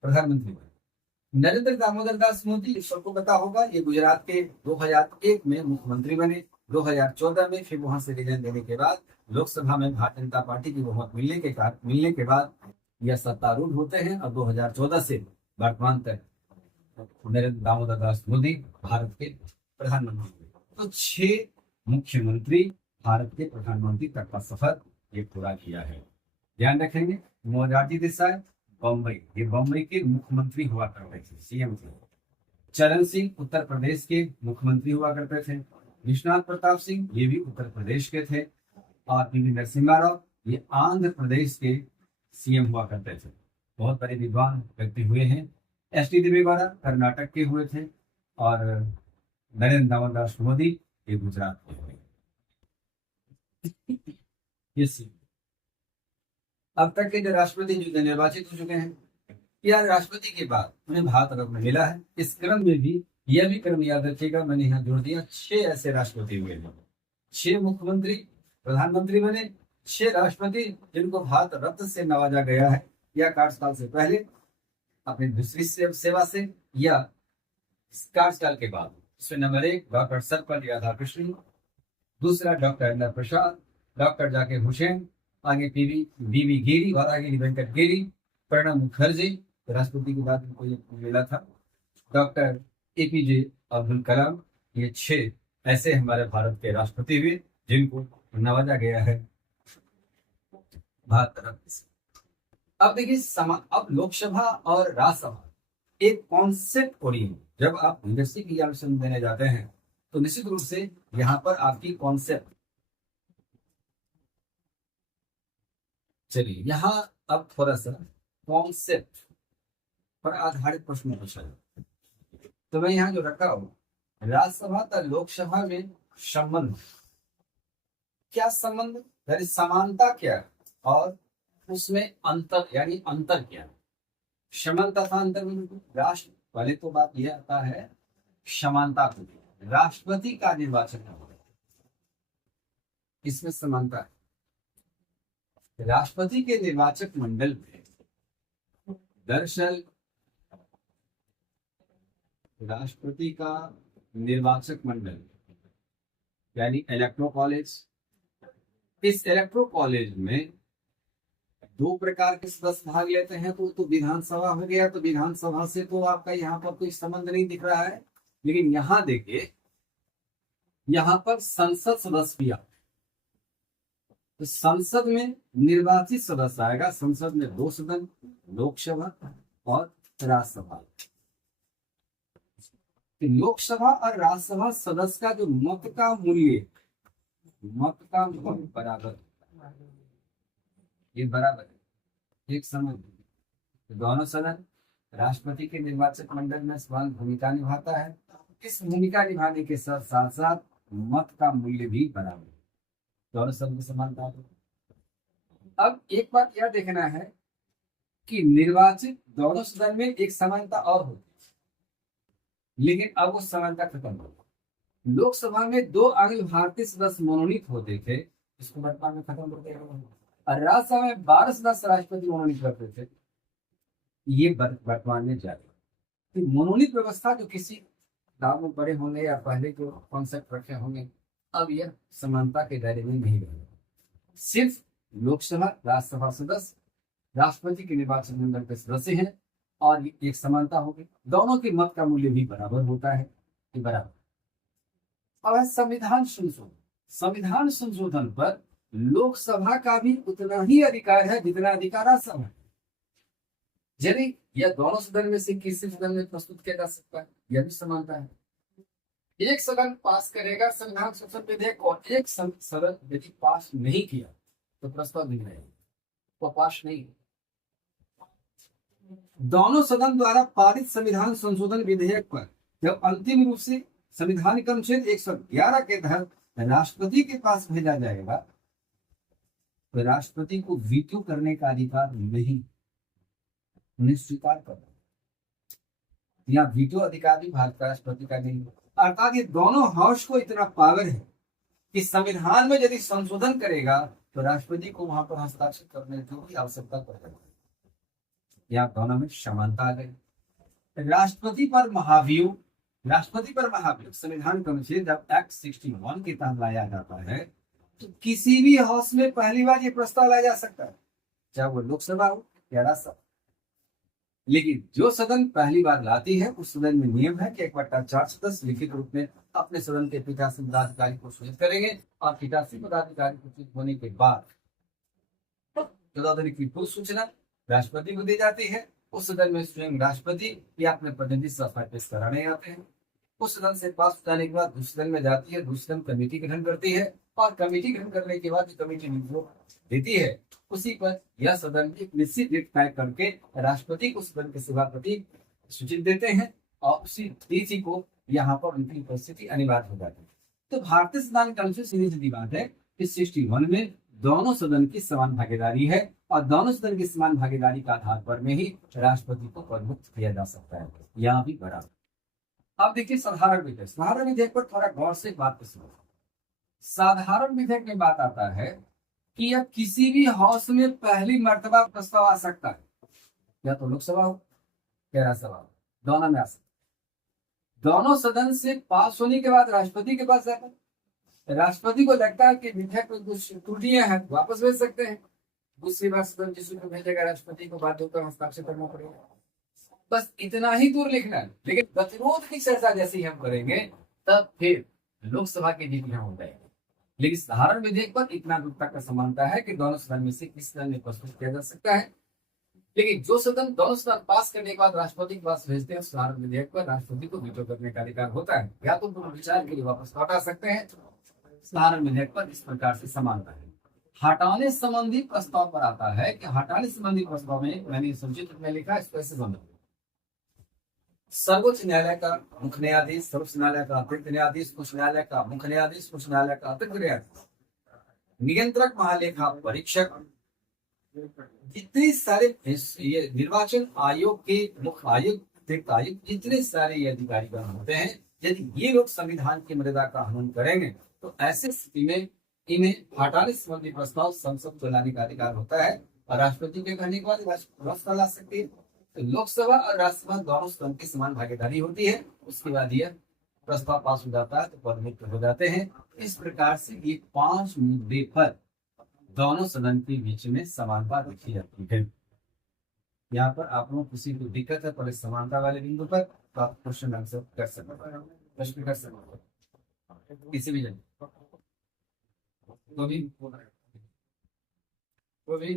प्रधानमंत्री बने। नरेंद्र दामोदर दास मोदी, सबको पता होगा, ये गुजरात के 2001 में मुख्यमंत्री बने। 2014 में फिर वहां से रिजाइन देने के बाद लोकसभा में भारतीय जनता पार्टी की बहुमत मिलने के बाद यह सत्तारूढ़ होते हैं और 2014 से वर्तमान तक नरेंद्र दामोदर दास मोदी भारत के प्रधानमंत्री। तो 6 मुख्यमंत्री भारत के प्रधानमंत्री तक का सफर ये पूरा किया है। ध्यान रखेंगे, मोरारजी देसाई बम्बई, ये बम्बई के मुख्यमंत्री हुआ करते थे, सीएम थे। चरण सिंह उत्तर प्रदेश के मुख्यमंत्री हुआ करते थे। विश्वनाथ प्रताप सिंह, ये भी उत्तर प्रदेश के थे। और पीवी नरसिम्हा राव, ये आंध्र प्रदेश के सीएम हुआ करते थे। बहुत बड़े विद्वान व्यक्ति हुए हैं। एस.डी. देवेगौड़ा कर्नाटक के हुए थे और नरेंद्र दामोदर दास मोदी ये गुजरात के हुए। अब तक के जो राष्ट्रपति जो निर्वाचित हो चुके हैं, या राष्ट्रपति के बाद उन्हें भारत रत्न मिला है। इस क्रम में भी यह भी क्रम याद रखिएगा, मैंने यहाँ जोड़ दिया, 6 ऐसे राष्ट्रपति हुए हैं। 6 मुख्यमंत्री प्रधानमंत्री बने, 6 राष्ट्रपति जिनको भारत रत्न से नवाजा गया है, या कार्यकाल से पहले, अपनी दूसरी सेवा से, या कार्यकाल के बाद। इसमें नंबर 1 डॉक्टर सर्वपल्ली राधाकृष्णन, दूसरा डॉक्टर अमर प्रसाद, डॉक्टर जाकिर हुसैन, आगे बीवी गिरी और आगे वेंकट गिरी, प्रणब मुखर्जी, राष्ट्रपति के बाद उनको ये मिला था, डॉक्टर एपीजे अब्दुल कलाम। ये 6 ऐसे हमारे भारत के राष्ट्रपति हुए जिनको नवाजा गया है भारत रत्न से। अब देखिए, अब लोकसभा और राज्यसभा एक कॉन्सेप्ट ओरिएंटेड, जब आप यूनिवर्सिटी की एग्जामिनेशन देने जाते हैं तो निश्चित रूप से यहाँ पर आपकी कॉन्सेप्ट, चलिए यहाँ अब थोड़ा सा कॉन्सेप्ट पर आधारित प्रश्न पूछा जाए, तो मैं यहाँ जो रखा हूं, राज्यसभा तथा लोकसभा में संबंध, क्या संबंध, यानी समानता क्या और उसमें अंतर, यानी अंतर क्या। समानता तथा अंतर में राष्ट्र, पहले तो बात यह आता है समानता को, राष्ट्रपति का निर्वाचन होगा, इसमें समानता है। राष्ट्रपति के निर्वाचक मंडल में दरअसल राष्ट्रपति का निर्वाचक मंडल यानी इलेक्टोरल कॉलेज, इस इलेक्टोरल कॉलेज में 2 प्रकार के सदस्य भाग लेते हैं। तो विधानसभा हो गया, तो विधानसभा से तो आपका यहाँ पर कोई संबंध नहीं दिख रहा है, लेकिन यहाँ देखिए, यहाँ पर संसद सदस्य भी आता है। तो संसद में निर्वाचित सदस्य आएगा। संसद में 2 सदन, लोकसभा और राज्यसभा। लोकसभा और राज्यसभा सदस्य का जो मत का मूल्य बराबर, ये बराबर है, एक समय दोनों सदन राष्ट्रपति के निर्वाचक मंडल में समान भूमिका निभाता है। इस भूमिका निभाने के साथ साथ मत का मूल्य भी बराबर, दोनों सदन में समानता है। अब एक बात यह देखना है कि निर्वाचित दोनों सदन में एक समानता और होती है, लेकिन अब वो समानता खत्म हो गई। लोकसभा में 2 अखिल भारतीय सदस्य मनोनीत होते थे, इसको वर्तमान में खत्म हो गया। और राज्यसभा में 12 सदस्य राष्ट्रपति मनोनीत करते थे, ये वर्तमान में जारी। तो मनोनीत व्यवस्था जो किसी गांव में बड़े होंगे या पहले जो कॉन्सेप्ट रखे होंगे, अब यह समानता के दायरे में नहीं रहेगा। सिर्फ लोकसभा राज्यसभा सदस्य राष्ट्रपति के निर्वाचन मंडल के सदस्य हैं और एक समानता होगी। दोनों के मत का मूल्य भी बराबर होता है, बराबर। अब संविधान संशोधन, संविधान संशोधन पर लोकसभा का भी उतना ही अधिकार है जितना अधिकार राज्यसभा है। यदि यह दोनों सदन में से किसी सदन में प्रस्तुत किया जा सकता है, यह भी समानता है। एक सदन पास करेगा संविधान संशोधन विधेयक और एक सदन यदि पास नहीं किया तो प्रस्ताव नहीं रहेगा, तो पास नहीं। दोनों सदन द्वारा पारित संविधान संशोधन विधेयक पर जब अंतिम रूप से संविधान के अनुच्छेद 111 के तहत राष्ट्रपति के पास भेजा जाएगा, तो राष्ट्रपति को वीटो करने का अधिकार नहीं, उन्हें स्वीकार करना। यहाँ वीटो अधिकार भी भारत का राष्ट्रपति का नहीं। अर्थात ये दोनों हाउस को इतना पावर है कि संविधान में यदि संशोधन करेगा तो राष्ट्रपति को वहां पर हस्ताक्षर करने की भी आवश्यकता पड़ेगी। यहाँ दोनों में समानता आ गई। राष्ट्रपति पर महाभियोग संविधान का अनुच्छेद जब एक्ट 61 के तहत लाया जाता है तो किसी भी हाउस में पहली बार ये प्रस्ताव लाया जा सकता है, चाहे वो लोकसभा हो या राज्यसभा। लेकिन जो सदन पहली बार लाती है उस सदन में नियम है कि 1/4 सदस्य लिखित रूप में अपने सदन के पीठासीन पदाधिकारी को सूचित करेंगे और पीठासीन पदाधिकारी को सूचित होने के बाद 14 दिन की पूर्व सूचना राष्ट्रपति को दी जाती है। उस सदन में स्वयं राष्ट्रपति या अपने प्रतिनिधि सभा पेश कराने आते हैं। उस सदन से पास हो जाने के बाद दूसरे सदन में जाती है, दूसरे सदन कमेटी गठन करती है और कमेटी गठन करने के बाद जो कमेटी रिपोर्ट देती है उसी पर यह सदन एक निश्चित डेट तय करके राष्ट्रपति को सदन के सभापति सूचित देते हैं और उसी डीसी को यहाँ पर उनकी उपस्थिति अनिवार्य हो जाती है। तो भारतीय संविधान के अनुच्छेद सीधी सीधी बात है कि 61 में दोनों सदन की समान भागीदारी है और दोनों सदन की समान भागीदारी का आधार पर में ही राष्ट्रपति को पदमुक्त किया जा सकता है। यहाँ भी बराबर। अब देखिए साधारण विधेयक। साधारण विधेयक पर थोड़ा गौर से बात को सुनो। साधारण विधेयक में बात आता है कि यह किसी भी हाउस में पहली मर्तबा प्रस्ताव आ सकता है, या तो लोकसभा हो या राज्यसभा हो, दोनों में आ सकता है। दोनों सदन से पास होने के बाद राष्ट्रपति के पास जाता है। राष्ट्रपति को लगता है कि विधेयक में कुछ त्रुटियां हैं, वापस भेज सकते हैं। दूसरी बार सदन जिसको भेजेगा राष्ट्रपति को बाध्य होकर हस्ताक्षर करना पड़ेगा। बस इतना ही दूर लिखना है। लेकिन गतिरोध की चर्चा जैसे ही हम करेंगे तब फिर लोकसभा की नीतियां हो जाएगी। लेकिन साधारण विधेयक पर इतना दूर तक का समानता है कि दोनों सदन में से किस सदन में प्रस्तुत किया जा सकता है। लेकिन जो सदन दोनों सदन पास करने के बाद राष्ट्रपति के पास भेजते हैं साधारण विधेयक पर राष्ट्रपति को वीटो करने का अधिकार होता है, या तो विचार के लिए वापस लौटा सकते हैं। साधारण विधेयक पर इस प्रकार से समानता है। हटाने संबंधी प्रस्ताव पर आता है कि हटाने संबंधी प्रस्ताव में मैंने संक्षिप्त रूप में लिखा, इसको ऐसे समझो। सर्वोच्च न्यायालय का मुख्य न्यायाधीश, सर्वोच्च न्यायालय का अतिरिक्त न्यायाधीश, उच्च न्यायालय का मुख्य न्यायाधीश, उच्च न्यायालय का अतिरिक्त न्यायाधीश, नियंत्रक महालेखा परीक्षक, जितने सारे ये निर्वाचन आयोग के मुख्य आयुक्त, अतिरिक्त आयुक्त, जितने सारे ये अधिकारीगण होते हैं, यदि ये लोग संविधान की मर्यादा का हनन करेंगे तो ऐसे स्थिति में इन्हें हटाने संबंधी प्रस्ताव संसद को लाने का अधिकार होता है और राष्ट्रपति के कहने के बाद राष्ट्रपति ला सकती है। तो लोकसभा और राज्यसभा दोनों सदन की समान भागीदारी होती है। उसके बाद यह प्रस्ताव पास हो जाता है तो पदमुक्त हो जाते हैं। इस प्रकार से ये 5 मुद्दे पर दोनों सदन के बीच में समानता देखी जाती है। यहाँ पर आप लोग किसी को दिक्कत है पर इस समानता वाले बिंदु पर तो आप क्वेश्चन आंसर कर सकते, प्रश्न कर सकते किसी भी जगह। तो भी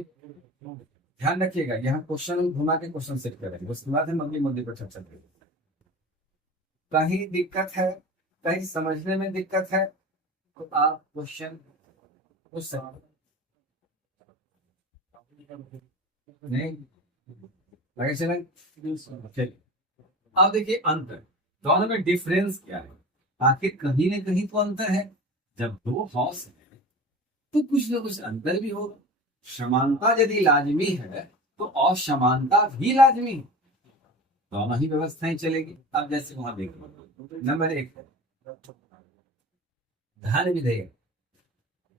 ध्यान रखिएगा, यहाँ क्वेश्चन घुमा के क्वेश्चन सेट करेंगे, उसके बाद हम अगले मुद्दे पर चर्चा करेंगे। कहीं दिक्कत है, कहीं समझने में दिक्कत है तो आप क्वेश्चन पूछ सकते नहीं लगे चलें। अब देखिए अंतर, दोनों में डिफरेंस क्या है। आखिर कहीं ना कहीं तो अंतर है। जब दो हाउस है तो कुछ ना कुछ अंतर भी होगा। समानता यदि लाजमी है तो असमानता भी लाजमी है। दोनों ही व्यवस्थाएं चलेगी। अब जैसे वहां देखिए नंबर 1 धन विधेयक।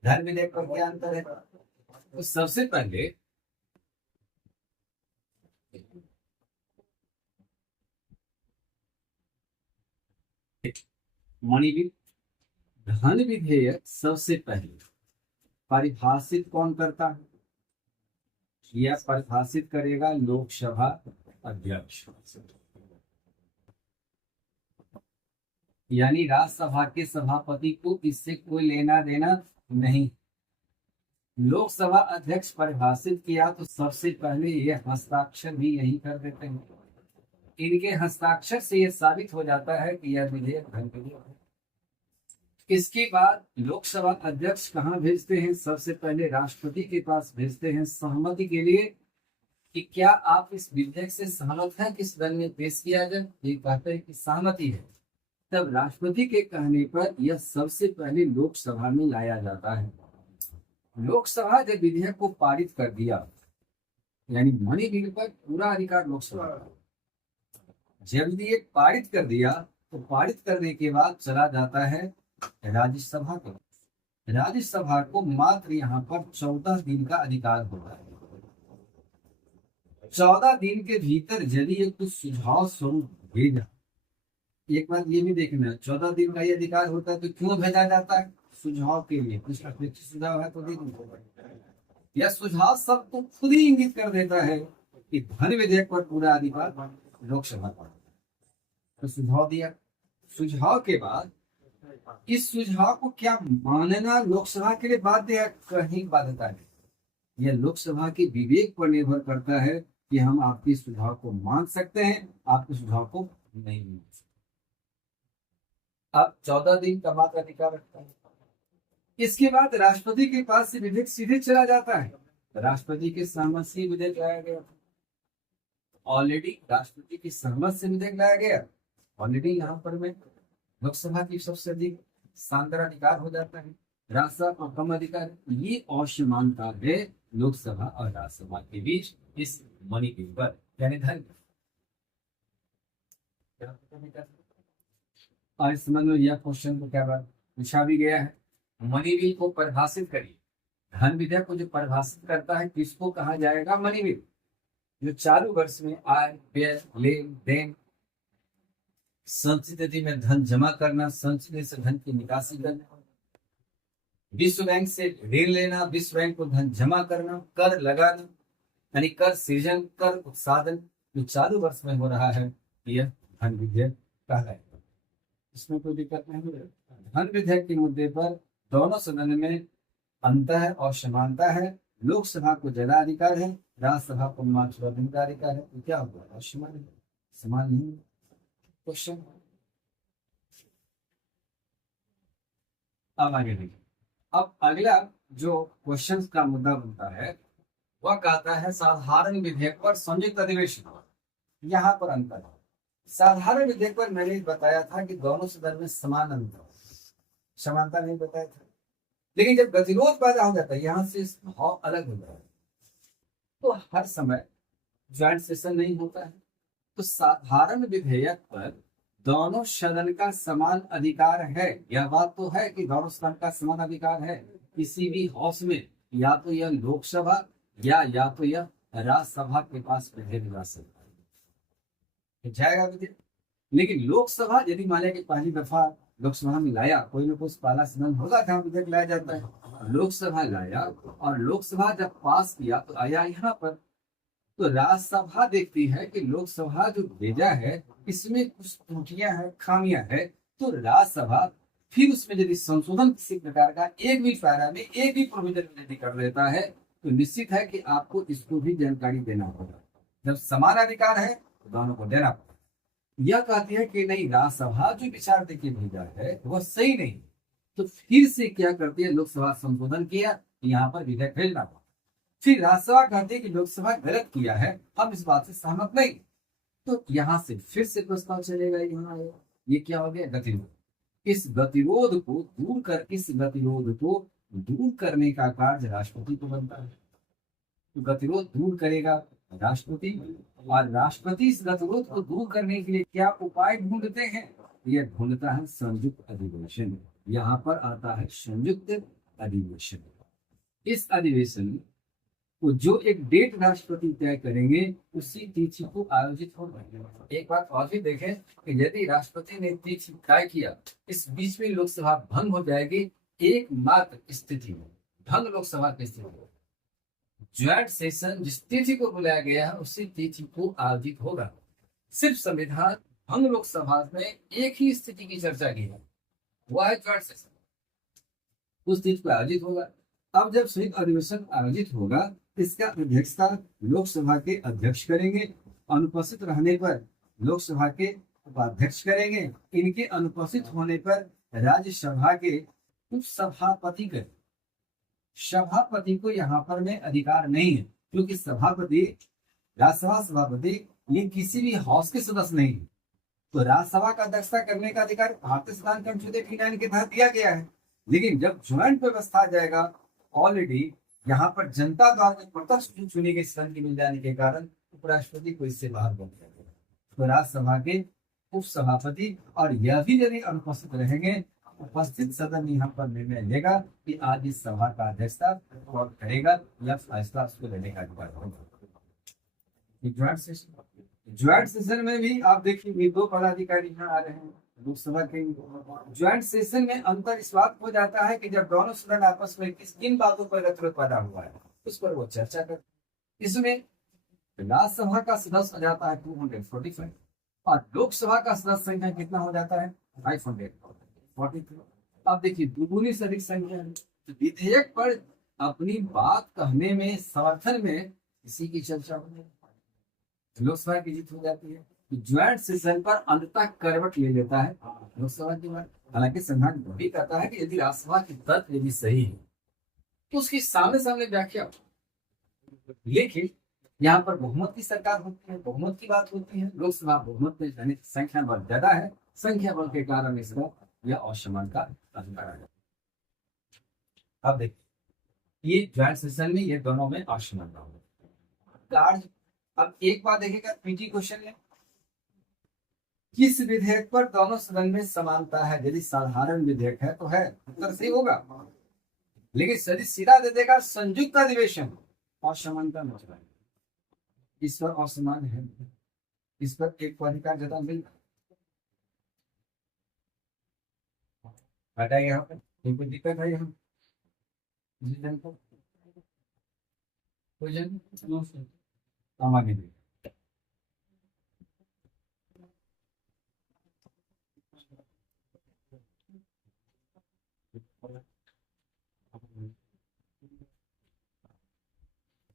धन विधेयक पर क्या अंतर है? तो सबसे पहले धन विधेयक सबसे पहले परिभाषित कौन करता है? यह परिभाषित करेगा लोकसभा अध्यक्ष, यानी राज्यसभा के सभापति को इससे कोई लेना देना नहीं। लोकसभा अध्यक्ष परिभाषित किया तो सबसे पहले ये हस्ताक्षर भी यही कर देते हैं। इनके हस्ताक्षर से यह साबित हो जाता है कि यह विधेयक धन विधेयक है। इसके बाद लोकसभा अध्यक्ष कहाँ भेजते हैं? सबसे पहले राष्ट्रपति के पास भेजते हैं सहमति के लिए कि क्या आप इस विधेयक से सहमत हैं कि सदन में पेश किया जाए। ये कहते हैं कि सहमति है। तब राष्ट्रपति के कहने पर यह सबसे पहले लोकसभा में लाया जाता है। लोकसभा जब विधेयक को पारित कर दिया, यानी मनी बिल पर पूरा अधिकार लोकसभा का, जब विधेयक पारित कर दिया तो पारित करने के बाद चला जाता है राज्यसभा के। राज्यसभा को मात्र यहाँ पर 14 दिन का अधिकार होता है। 14 दिन के भीतर यदि ये कुछ सुझाव स्वरूप भेजा, एक बात ये भी देखना, 14 दिन का ये अधिकार होता है तो क्यों भेजा जाता है? सुझाव के लिए। कुछ अपेक्षित सुझाव है तो दे दीजिए। यह सुझाव सब तो खुद ही इंगित कर देता है कि धन विधेयक पर पूरा अधिकार लोकसभा का। तो सुझाव दिया, सुझाव के बाद इस सुझाव को क्या मानना लोकसभा के लिए बाध्य है? कहीं बाध्यता है। यह लोकसभा के विवेक पर निर्भर करता है कि हम आपके सुझाव को मान सकते हैं, आपके सुझाव को नहीं मान सकते। अब 14 दिन का मात्र अधिकार रखता है। इसके बाद राष्ट्रपति के पास से विधेयक सीधे चला जाता है। राष्ट्रपति के सहमत से विधेयक लाया गया। ऑलरेडी राष्ट्रपति की सहमत से विधेयक लाया गया। ऑलरेडी यहाँ पर में लोकसभा की सबसे अधिक शानदार अधिकार हो जाता है, राज्यसभा को कम अधिकार। ये असमानता है लोकसभा और राज्यसभा के बीच इस मनी बिल पर, यानी धन। और इस संबंध में यह क्वेश्चन को क्या बात पूछा भी गया है, मनी बिल को परिभाषित करिए। धन विधेयक को जो परिभाषित करता है किसको कहा जाएगा? Money bill. जो चालू वर्ष में आय, व्यय, लेन देन, संचित निधि में धन जमा करना, संचित निधि से धन की निकासी करना, विश्व बैंक से ऋण लेना, विश्व बैंक को धन जमा करना, कर लगाना, यानी कर सृजन, कर उत्पादन, जो चालू वर्ष में हो रहा है, यह धन विधेयक कहलाएगा। इसमें कोई दिक्कत नहीं है। धन विधेयक के मुद्दे पर दोनों सदन में अंतर और समानता है। लोकसभा को ज्यादा अधिकार है, राज्यसभा को मात्र 14 दिन का अधिकार है। तो क्या होगा? असमान है, समान नहीं। क्वेश्चन अब आगे देखिए। अब अगला जो क्वेश्चन का मुद्दा बनता है वह कहता है साधारण विधेयक पर संयुक्त अधिवेशन। यहाँ पर अंतर है। साधारण विधेयक पर मैंने बताया था कि दोनों सदन में समान अंतर, समानता नहीं बताया था। लेकिन जब गतिरोध पैदा हो जाता है, यहाँ से भाव अलग हो जाता है, तो हर समय ज्वाइंट सेशन नहीं होता है। तो साधारण विधेयक पर दोनों सदन का समान अधिकार है। यह बात तो है कि दोनों सदन का समान अधिकार है। किसी भी हाउस में या तो यह लोकसभा या तो यह राज्यसभा के पास विधेयक जा सकता है, जाएगा विधेयक। लेकिन लोकसभा यदि माने कि पहली दफा लोकसभा में लाया, कोई ना कोई पहला सदन होगा जहाँ विधेयक लाया जाता है, लोकसभा लाया और लोकसभा जब पास किया तो आया यहाँ पर। तो राज्यसभा देखती है कि लोकसभा जो भेजा है इसमें कुछ त्रुटियां हैं, खामियां है, तो राज्यसभा फिर उसमें यदि संशोधन किसी प्रकार का एक भी पैरा में एक भी प्रोविजन यदि कर देता है तो निश्चित है कि आपको इसको भी जानकारी देना होगा। जब समान अधिकार है तो दोनों को देना पड़ेगा। यह कहती है कि नहीं, राज्यसभा जो विचार देके भेजा है वह सही नहीं, तो फिर से क्या करती है, लोकसभा संशोधन किया, यहाँ पर विधेयक भेजना पड़ा। फिर राज्यसभा कहती है कि लोकसभा गलत किया है, हम इस बात से सहमत नहीं, तो यहाँ से फिर से प्रस्ताव चलेगा। यहाँ ये क्या हो गया? गतिरोध। इस गतिरोध को दूर करने का कार्य राष्ट्रपति को बनता है। तो गतिरोध दूर करेगा राष्ट्रपति, और राष्ट्रपति इस गतिरोध को दूर करने के लिए क्या उपाय ढूंढते हैं? यह ढूंढता है संयुक्त अधिवेशन। यहाँ पर आता है संयुक्त अधिवेशन। इस अधिवेशन को जो एक डेट राष्ट्रपति तय करेंगे उसी तिथि को आयोजित होगा। एक बात और भी देखें कि यदि राष्ट्रपति ने तिथि तय किया, इस बीच में लोकसभा भंग हो जाएगी। एकमात्र स्थिति में भंग लोकसभा की स्थिति में ज्वाइंट सेशन जिस तिथि को बुलाया गया है उसी तिथि को आयोजित होगा। सिर्फ संविधान भंग लोकसभा में एक ही स्थिति की चर्चा की है, वह है ज्वाइंट सेशन, उस तिथि को आयोजित होगा। अब जब संयुक्त अधिवेशन आयोजित होगा, इसका अध्यक्षता लोकसभा के अध्यक्ष करेंगे। अनुपस्थित रहने पर लोकसभा के उपाध्यक्ष करेंगे। इनके अनुपस्थित होने पर राज्यसभा के उपसभापति करेंगे। सभापति को यहाँ पर में अधिकार नहीं है, क्योंकि सभापति, राज्यसभा सभापति, ये किसी भी हाउस के सदस्य नहीं है। तो राज्यसभा का अध्यक्षता करने का अधिकार भारतीय संविधान के अनुच्छेद 89 के तहत दिया गया है। लेकिन जब ज्वाइंट व्यवस्था आ जाएगा, ऑलरेडी यहाँ पर जनता द्वारा प्रत्यक्ष चुनी गई सदन की मिल जाने के कारण उपराष्ट्रपति को इससे बाहर बन जाएगा। तो राज्यसभा के उपसभापति और यह भी यदि अनुपस्थित रहेंगे उपस्थित सदन यहाँ पर निर्णय लेगा कि आज इस सभा का अध्यक्षता कौन करेगा या फैसला उसको लेने का अधिकार होगा। ज्वाइंट सेशन में भी आप देखिए दो पदाधिकारी यहाँ आ रहे हैं लोकसभा के। ज्वाइंट सेशन में अंतर इस बात हो जाता है कि जब दोनों सदन आपस में किन बातों पर गतिरोध पैदा हुआ है उस पर वो चर्चा कर। इसमें राज्यसभा का सदस्य आ जाता है 245 और लोकसभा का सदस्य संख्या कितना हो जाता है 543। अब देखिए दुगुनी से अधिक संख्या है। तो विधेयक पर अपनी बात कहने में समर्थन में किसी की चर्चा हो लोकसभा की जीत हो जाती है। तो ज्वाइंट सेशन पर अंततः करवट ले लेता है लोकसभा की बात। हालांकि संविधान भी कहता है कि यदि राज्यसभा की तर्क यदि सही है तो उसकी सामने सामने व्याख्या हो। लेकिन यहाँ पर बहुमत की सरकार होती है, बहुमत की बात होती है। लोकसभा बहुमत में संख्या बल ज्यादा है, संख्या बल के कारण इसका यह असमान का अधिकार है। अब देखिए ये ज्वाइंट सेशन में ये दोनों में असमानता होगा। अब एक बात देखिएगा पीटी क्वेश्चन में किस विधेयक पर दोनों सदन में समानता है। यदि साधारण विधेयक है तो है उत्तर सही होगा। लेकिन यदि सीधा दे देगा संयुक्त अधिवेशन असमानता मसला है, इस पर असमान है, इस पर एक को अधिकार ज्यादा मिल हटा यहाँ पर कोई दिक्कत है यहाँ कोई जन हम आगे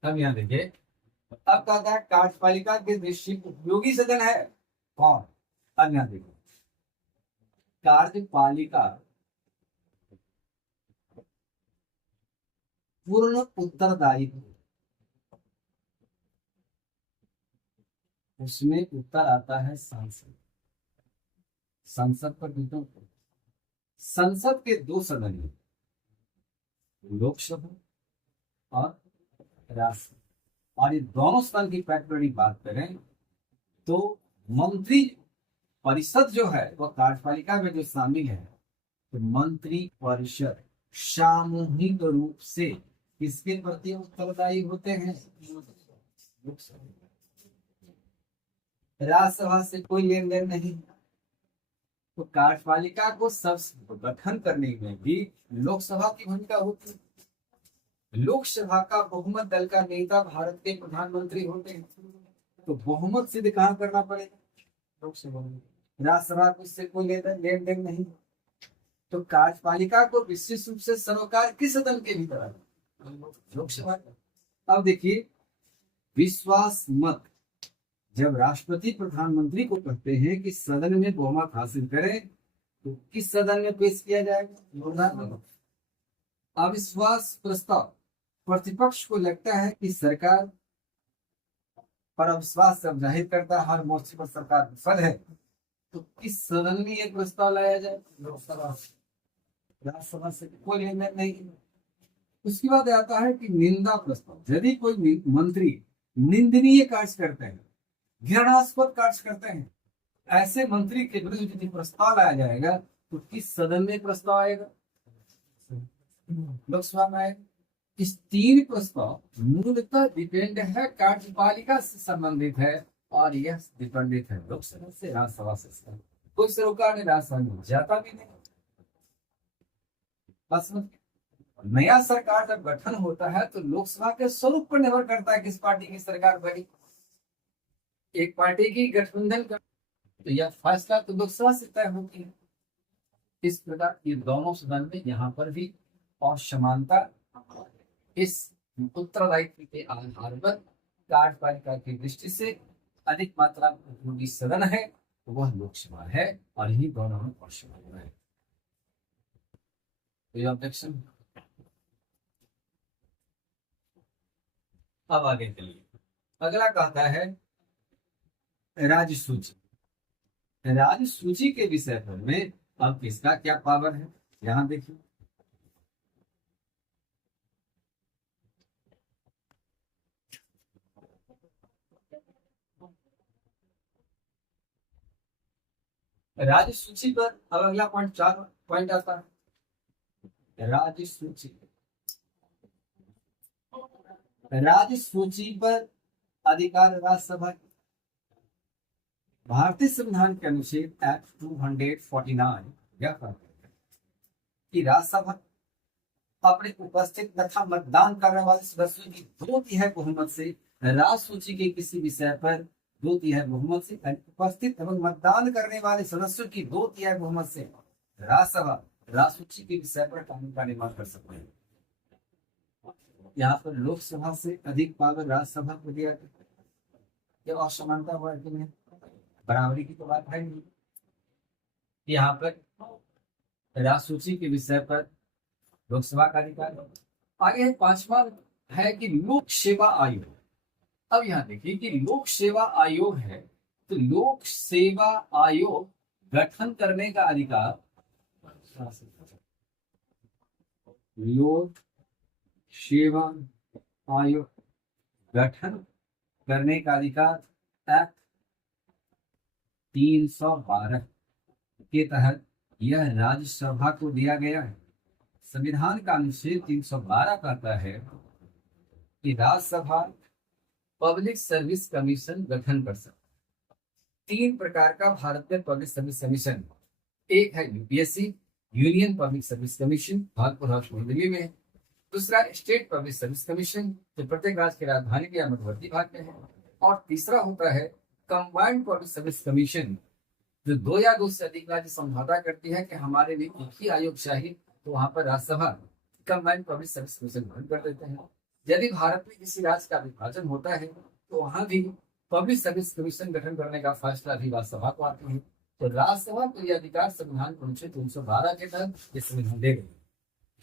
अब यहाँ देखिए अब कहता है कार्यपालिका के दृष्टि उपयोगी सदन है कौन। अब यहाँ देखिए कार्यपालिका पूर्ण उत्तरदायित्व उसमें उत्तर आता है संसद। संसद पर संसद के दो सदन हैं लोकसभा और राज्यसभा। और ये दोनों सदन की पैटर्न की बात करें तो मंत्री परिषद जो है वह कार्यपालिका में जो शामिल है तो मंत्री परिषद सामूहिक रूप से किसके प्रति उत्तरदायी होते हैं राज्यसभा से कोई लेन देन नहीं। तो कार्यपालिका को सब गठन करने में भी लोकसभा की भूमिका होती है। लोकसभा का बहुमत दल का नेता भारत के प्रधानमंत्री होते हैं। तो बहुमत सिद्ध कहाँ करना पड़ेगा लोकसभा में। राज्यसभा को इससे कोई लेन देन नहीं। तो कार्यपालिका को विशेष रूप से सरोकार किस सदन के भीतर लोकसभा। अब देखिए विश्वास मत जब राष्ट्रपति प्रधानमंत्री को कहते हैं कि सदन में बहुमत हासिल करें तो किस सदन में पेश किया जाएगा। अविश्वास प्रस्ताव प्रतिपक्ष को लगता है कि सरकार पर अविश्वास जब जाहिर करता है हर मोर्चे पर सरकार विफल है तो किस सदन में यह प्रस्ताव लाया जाए लोकसभा। राज्यसभा से कोई लेन देन नहीं। उसके बाद आता है कि निंदा प्रस्ताव यदि कोई मंत्री निंदनीय कार्य करते हैं घृणास्पद कार्य करते हैं ऐसे मंत्री के विरुद्ध यदि प्रस्ताव लाया जाएगा तो किस सदन में प्रस्ताव आएगा लोकसभा में आएगा। इस तीन प्रस्ताव मूलतः डिपेंड है कार्यपालिका से संबंधित है और यह डिपेंडेंट है लोकसभा से राज्यसभा से। कोई सरोकार ने राज्यसभा में जाता भी नहीं। नया सरकार जब गठन होता है तो लोकसभा के स्वरूप पर निर्भर करता है किस पार्टी की सरकार बनी। एक पार्टी की गठबंधन का तो यह फैसला तो लोकसभा से तय होती है। इस प्रकार ये दोनों सदन में यहाँ पर भी असमानता इस उत्तरदायित्व के आधार पर कार्यपालिका की दृष्टि से अधिक मात्रा में उपयोगी सदन है तो वह लोकसभा है और यही दोनों में असमानता है। कोई ऑब्जेक्शन। अब आगे चलिए अगला कहता है राज्य सूची। राज्य सूची के विषय पर में अब किसका क्या पावर है यहाँ देखिए। राज्य सूची पर अब अगला पॉइंट 4 पॉइंट आता है। राज्य सूची, राज्य सूची पर अधिकार राज्यसभा। भारतीय संविधान के अनुच्छेद एक्ट 249 यह कहता है कि राज्यसभा अपने उपस्थित तथा मतदान करने वाले सदस्यों की 2/3 बहुमत से राज्य सूची के किसी विषय पर 2/3 बहुमत से उपस्थित एवं मतदान करने वाले सदस्यों की 2/3 बहुमत से राज्यसभा राज्य सूची के विषय पर कानून का निर्माण कर सकते हैं। यहाँ पर लोकसभा से अधिक पावर राज्यसभा को दिया गया। ये असमानता हुआ कि नहीं, बराबरी की तो बात है नहीं। यहाँ पर राज्य सूची के विषय पर लोकसभा का अधिकार। आगे 5वां है कि लोक सेवा आयोग। अब यहाँ देखिए कि लोक सेवा आयोग है, तो लोक सेवा आयोग गठन करने का अधिकार, लोक सेवा आयोग गठन करने का अधिकार एक्ट 312 के तहत यह राज्यसभा को दिया गया है। संविधान का अनुच्छेद 312 कहता है कि राज्यसभा पब्लिक सर्विस कमीशन गठन कर सकती। 3 प्रकार का भारत में पब्लिक सर्विस कमीशन, एक है UPSC union public service commission, Bhagpur house नई दिल्ली में है। दूसरा स्टेट पब्लिक सर्विस कमीशन जो प्रत्येक राज्य की राजधानी के या मध्यवर्ती भाग में है। और तीसरा होता है कंबाइंड पब्लिक सर्विस कमीशन जो 2 या 2 से अधिक राज्य समझौता करती है कि हमारे लिए एक ही आयोग चाहिए, तो वहां पर Rajya Sabha combined public service commission गठन कर देते हैं। यदि भारत में किसी राज्य का विभाजन होता है तो वहां भी पब्लिक सर्विस कमीशन गठन करने का फैसला भी राज्यसभा को आता है। तो राज्यसभा को यह अधिकार संविधान के अनुच्छेद 312 के तहत ये संविधान दे गई।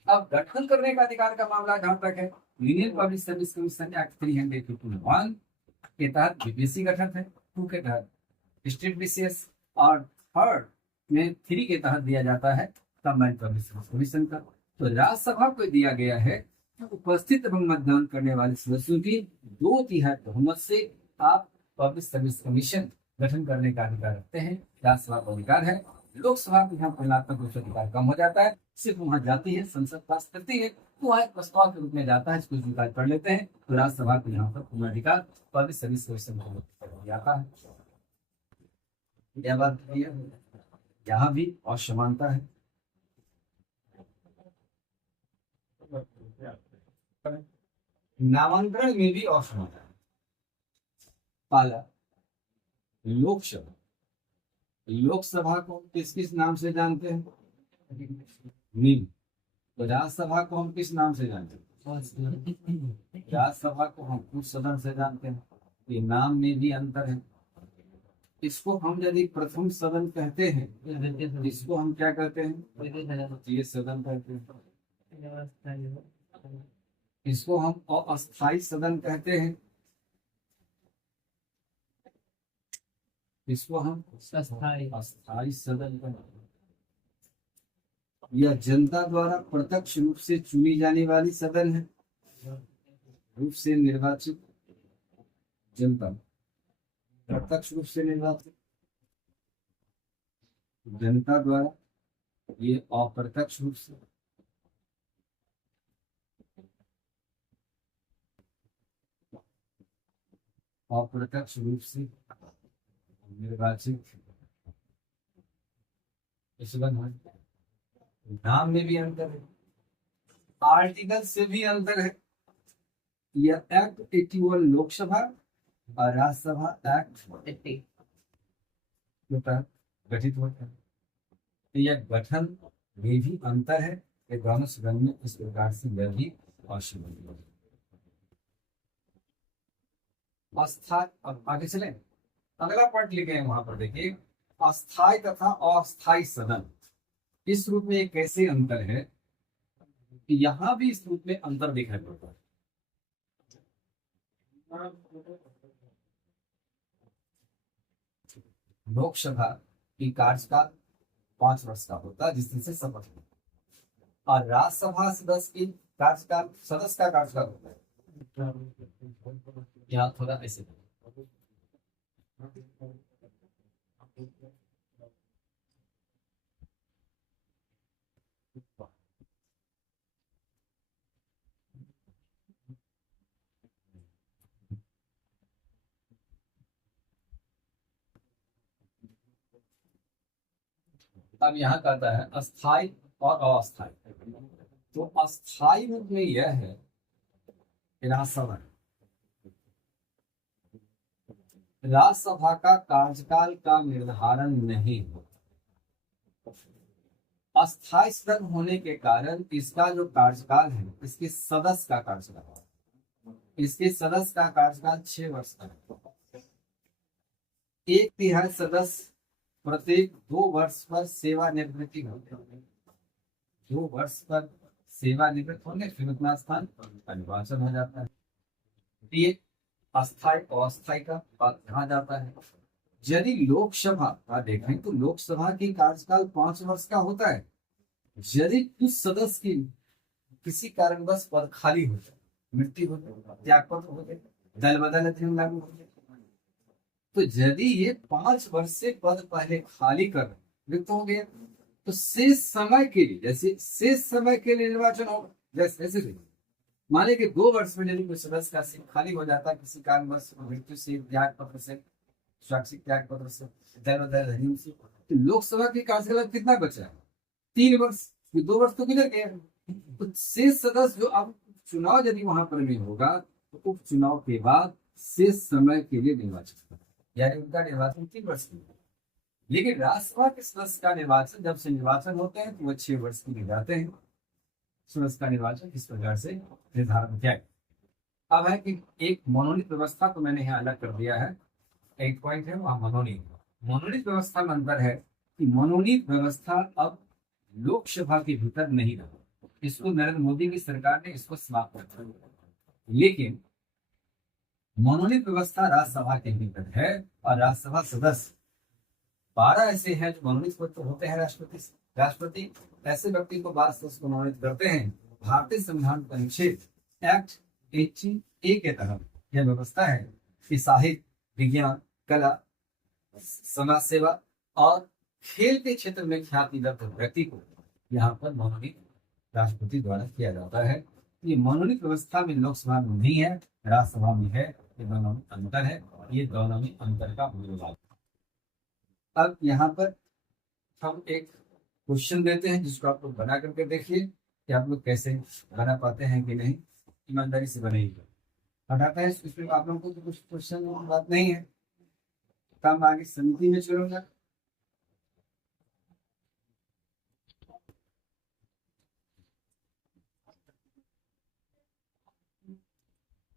अब गठन करने का अधिकार का मामला जहां तक है, union public service commission act 351 के तहत बीपीएससी गठन है, 2 के तहत स्टेट बीसीएस और 3rd में 3 के तहत दिया जाता है कंबाइंड पब्लिक सर्विस कमीशन का। तो राज्यसभा को दिया गया है उपस्थित एवं मतदान करने वाले सदस्यों की 2/3 बहुमत से आप पब्लिक सर्विस कमीशन गठन करने का अधिकार रखते हैं। राज्यसभा का अधिकार है। लोकसभा को यहाँ तुलनात्मक रूप से अधिकार कम हो जाता है, सिर्फ वहां जाती है, संसद पास करती है, तो वहाँ एक प्रस्ताव के रूप में जाता है, कुछ अधिकार पढ़ लेते हैं। तो राज्यसभा को यहाँ पर पूर्ण अधिकार पब्लिक सर्विस कमीशन जाता है। यह बात यहाँ भी असमानता है। नामांकन में भी असमानता है। पहला, लोकसभा, लोकसभा को किस किस नाम से जानते हैं? निम्न। तो राज्यसभा को हम किस नाम से जानते हैं? राज्यसभा को हम उच्च सदन से जानते हैं। ये नाम में भी अंतर है। इसको हम यदि प्रथम सदन कहते हैं, इसको हम क्या कहते हैं? ये सदन कहते हैं। इसको हम अस्थायी सदन कहते हैं। इसको हम अस्थायी सदन कहते हैं। यह जनता द्वारा प्रत्यक्ष रूप से चुनी जाने वाली सदन है। रूप से निर्वाचित जनता, प्रत्यक्ष रूप से निर्वाचित जनता द्वारा, ये अप्रत्यक्ष रूप से, अप्रत्यक्ष रूप से निर्वाचित सदन है। नाम में भी अंतर है, आर्टिकल से भी अंतर है। यह एक्ट 81 लोकसभा और राज्यसभा एक्ट 80 गठित होता है। तो यह गठन में भी अंतर है। ये दोनों सदन में इस प्रकार से यह भी आवश्यक है। अस्थायी, अब आगे चले, अगला पॉइंट लिखे हैं वहां पर देखिए, अस्थायी तथा अस्थायी सदन। इस रूप में कैसे अंतर है कि यहाँ भी इस रूप में अंतर दिखाई पड़ता है। लोकसभा की कार्यकाल 5 वर्ष का होता है जिसमें से शपथ होता है, और राज्यसभा सदस्य की कार्यकाल, सदस्य का कार्यकाल होता है। यहाँ थोड़ा ऐसे अब यहाँ कहता है अस्थाई और अस्थाई। तो अस्थाई में यह है कि राज्यसभा, राज्यसभा का कार्यकाल का निर्धारण नहीं हो। अस्थायी सदन होने के कारण इसका जो कार्यकाल है, इसके सदस्य का कार्यकाल, इसके सदस्य का कार्यकाल 6 वर्ष का है। 1/3 सदस्य प्रत्येक 2 वर्ष पर सेवानिवृत्ति होते हैं। 2 वर्ष पर सेवानिवृत्त होने फिर उतना स्थान का निर्वाचन हो जाता है। ये अस्थायी और अस्थायी का बात कहा जाता है। यदि लोकसभा का देखें तो लोकसभा की कार्यकाल 5 वर्ष का होता है। यदि कुछ सदस्य की किसी कारणवश पद खाली हो जाए, मृत्यु हो जाए, त्यागपत्र हो जाए, दल बदल अधिनियम लागू हो जाए, तो यदि ये 5 वर्ष से पद पहले खाली कर रिक्त हो गए तो शेष समय के लिए, जैसे शेष समय के लिए निर्वाचन होगा। जैसे मान लीजिए कि 2 वर्ष में यदि कोई सदस्य का सीट खाली हो जाता है किसी कारणवश, मृत्यु से, त्याग पत्र से, स्वैच्छिक त्याग पत्र से, दल बदल अधिनियम से, तो लोकसभा की कार्यकाल कितना बचा है? 3 वर्ष। 2 वर्ष तो गुजर गया। तो शेष सदस्य जो अब चुनाव यदि वहां पर में होगा तो उपचुनाव के बाद शेष समय के लिए निर्वाचन, यानी उनका निर्वाचन 3 वर्ष के लिए। लेकिन राज्यसभा के सदस्य का निर्वाचन जब से निर्वाचन होते हैं तो वो 6 वर्ष के लिए जाते हैं। सदस्य का निर्वाचन इस प्रकार से निर्धारण किया गया। अब है कि एक मनोनीत व्यवस्था को मैंने यहाँ अलग कर दिया है। एक पॉइंट है वह मनोनीत। मनोनीत व्यवस्था में अंतर है कि मनोनीत व्यवस्था अब लोकसभा के भीतर नहीं रहा। इसको नरेंद्र मोदी की सरकार ने इसको समाप्त कर दिया। लेकिन मनोनीत व्यवस्था राज्यसभा के भीतर है और राज्यसभा सदस्य 12 ऐसे हैं जो मनोनीत होते हैं राष्ट्रपति से। राष्ट्रपति ऐसे व्यक्ति को 12 सदस्य को मनोनीत करते हैं। भारतीय संविधान का अनुच्छेद एक्ट 18A के तहत यह व्यवस्था है कि साहित्य, विज्ञान, कला, समाज सेवा और खेल के क्षेत्र में ख्याति लब्ध व्यक्ति को यहाँ पर मनोनीत राष्ट्रपति द्वारा किया जाता है। ये मनोनीत व्यवस्था में लोकसभा में नहीं है, राज्यसभा में है। ये दोनों में अंतर है। ये दोनों में अंतर का मूल्यवान। अब यहाँ पर हम एक क्वेश्चन देते हैं जिसको आप लोग बना करके देखिए कि आप लोग कैसे बना पाते हैं कि नहीं। ईमानदारी से बनेगी। हटाता है इसमें आप लोगों को तो कुछ क्वेश्चन बात नहीं है। काम आगे समिति में चलूंगा।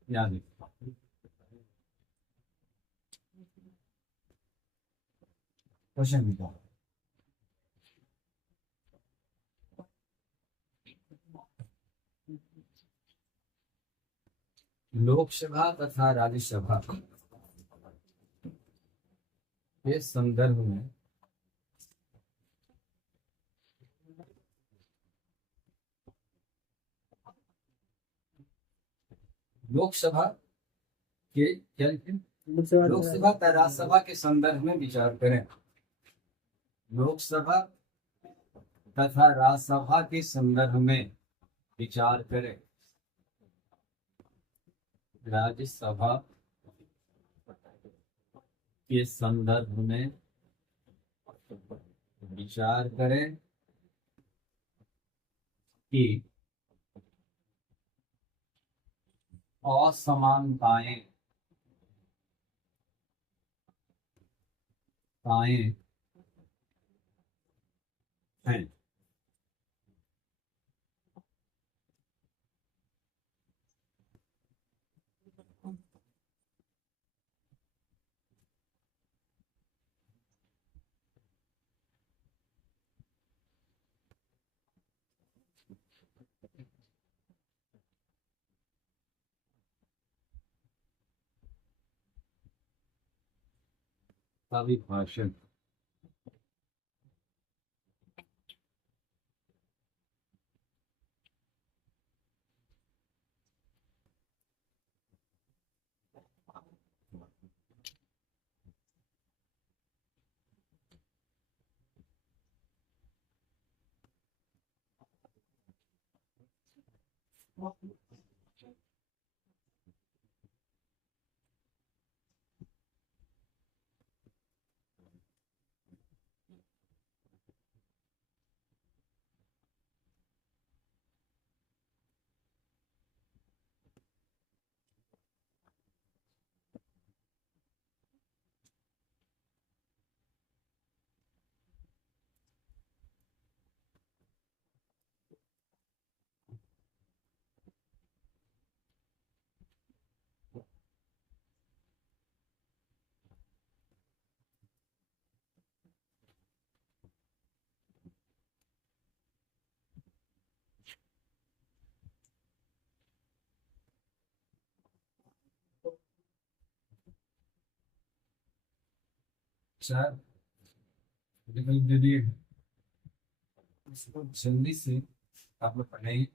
याद क्वेश्चन भी था। लोकसभा तथा राज्यसभा के संदर्भ में लोकसभा के क्या लिखें? लोकसभा तथा राज्यसभा के संदर्भ में विचार करें। लोकसभा तथा राज्यसभा के संदर्भ में विचार करें। राज्यसभा के संदर्भ में विचार करें कि असमानताएं हैं। अभिभाषण शायद दीदी इसको जल्दी से आप लोग पढ़ेंगे,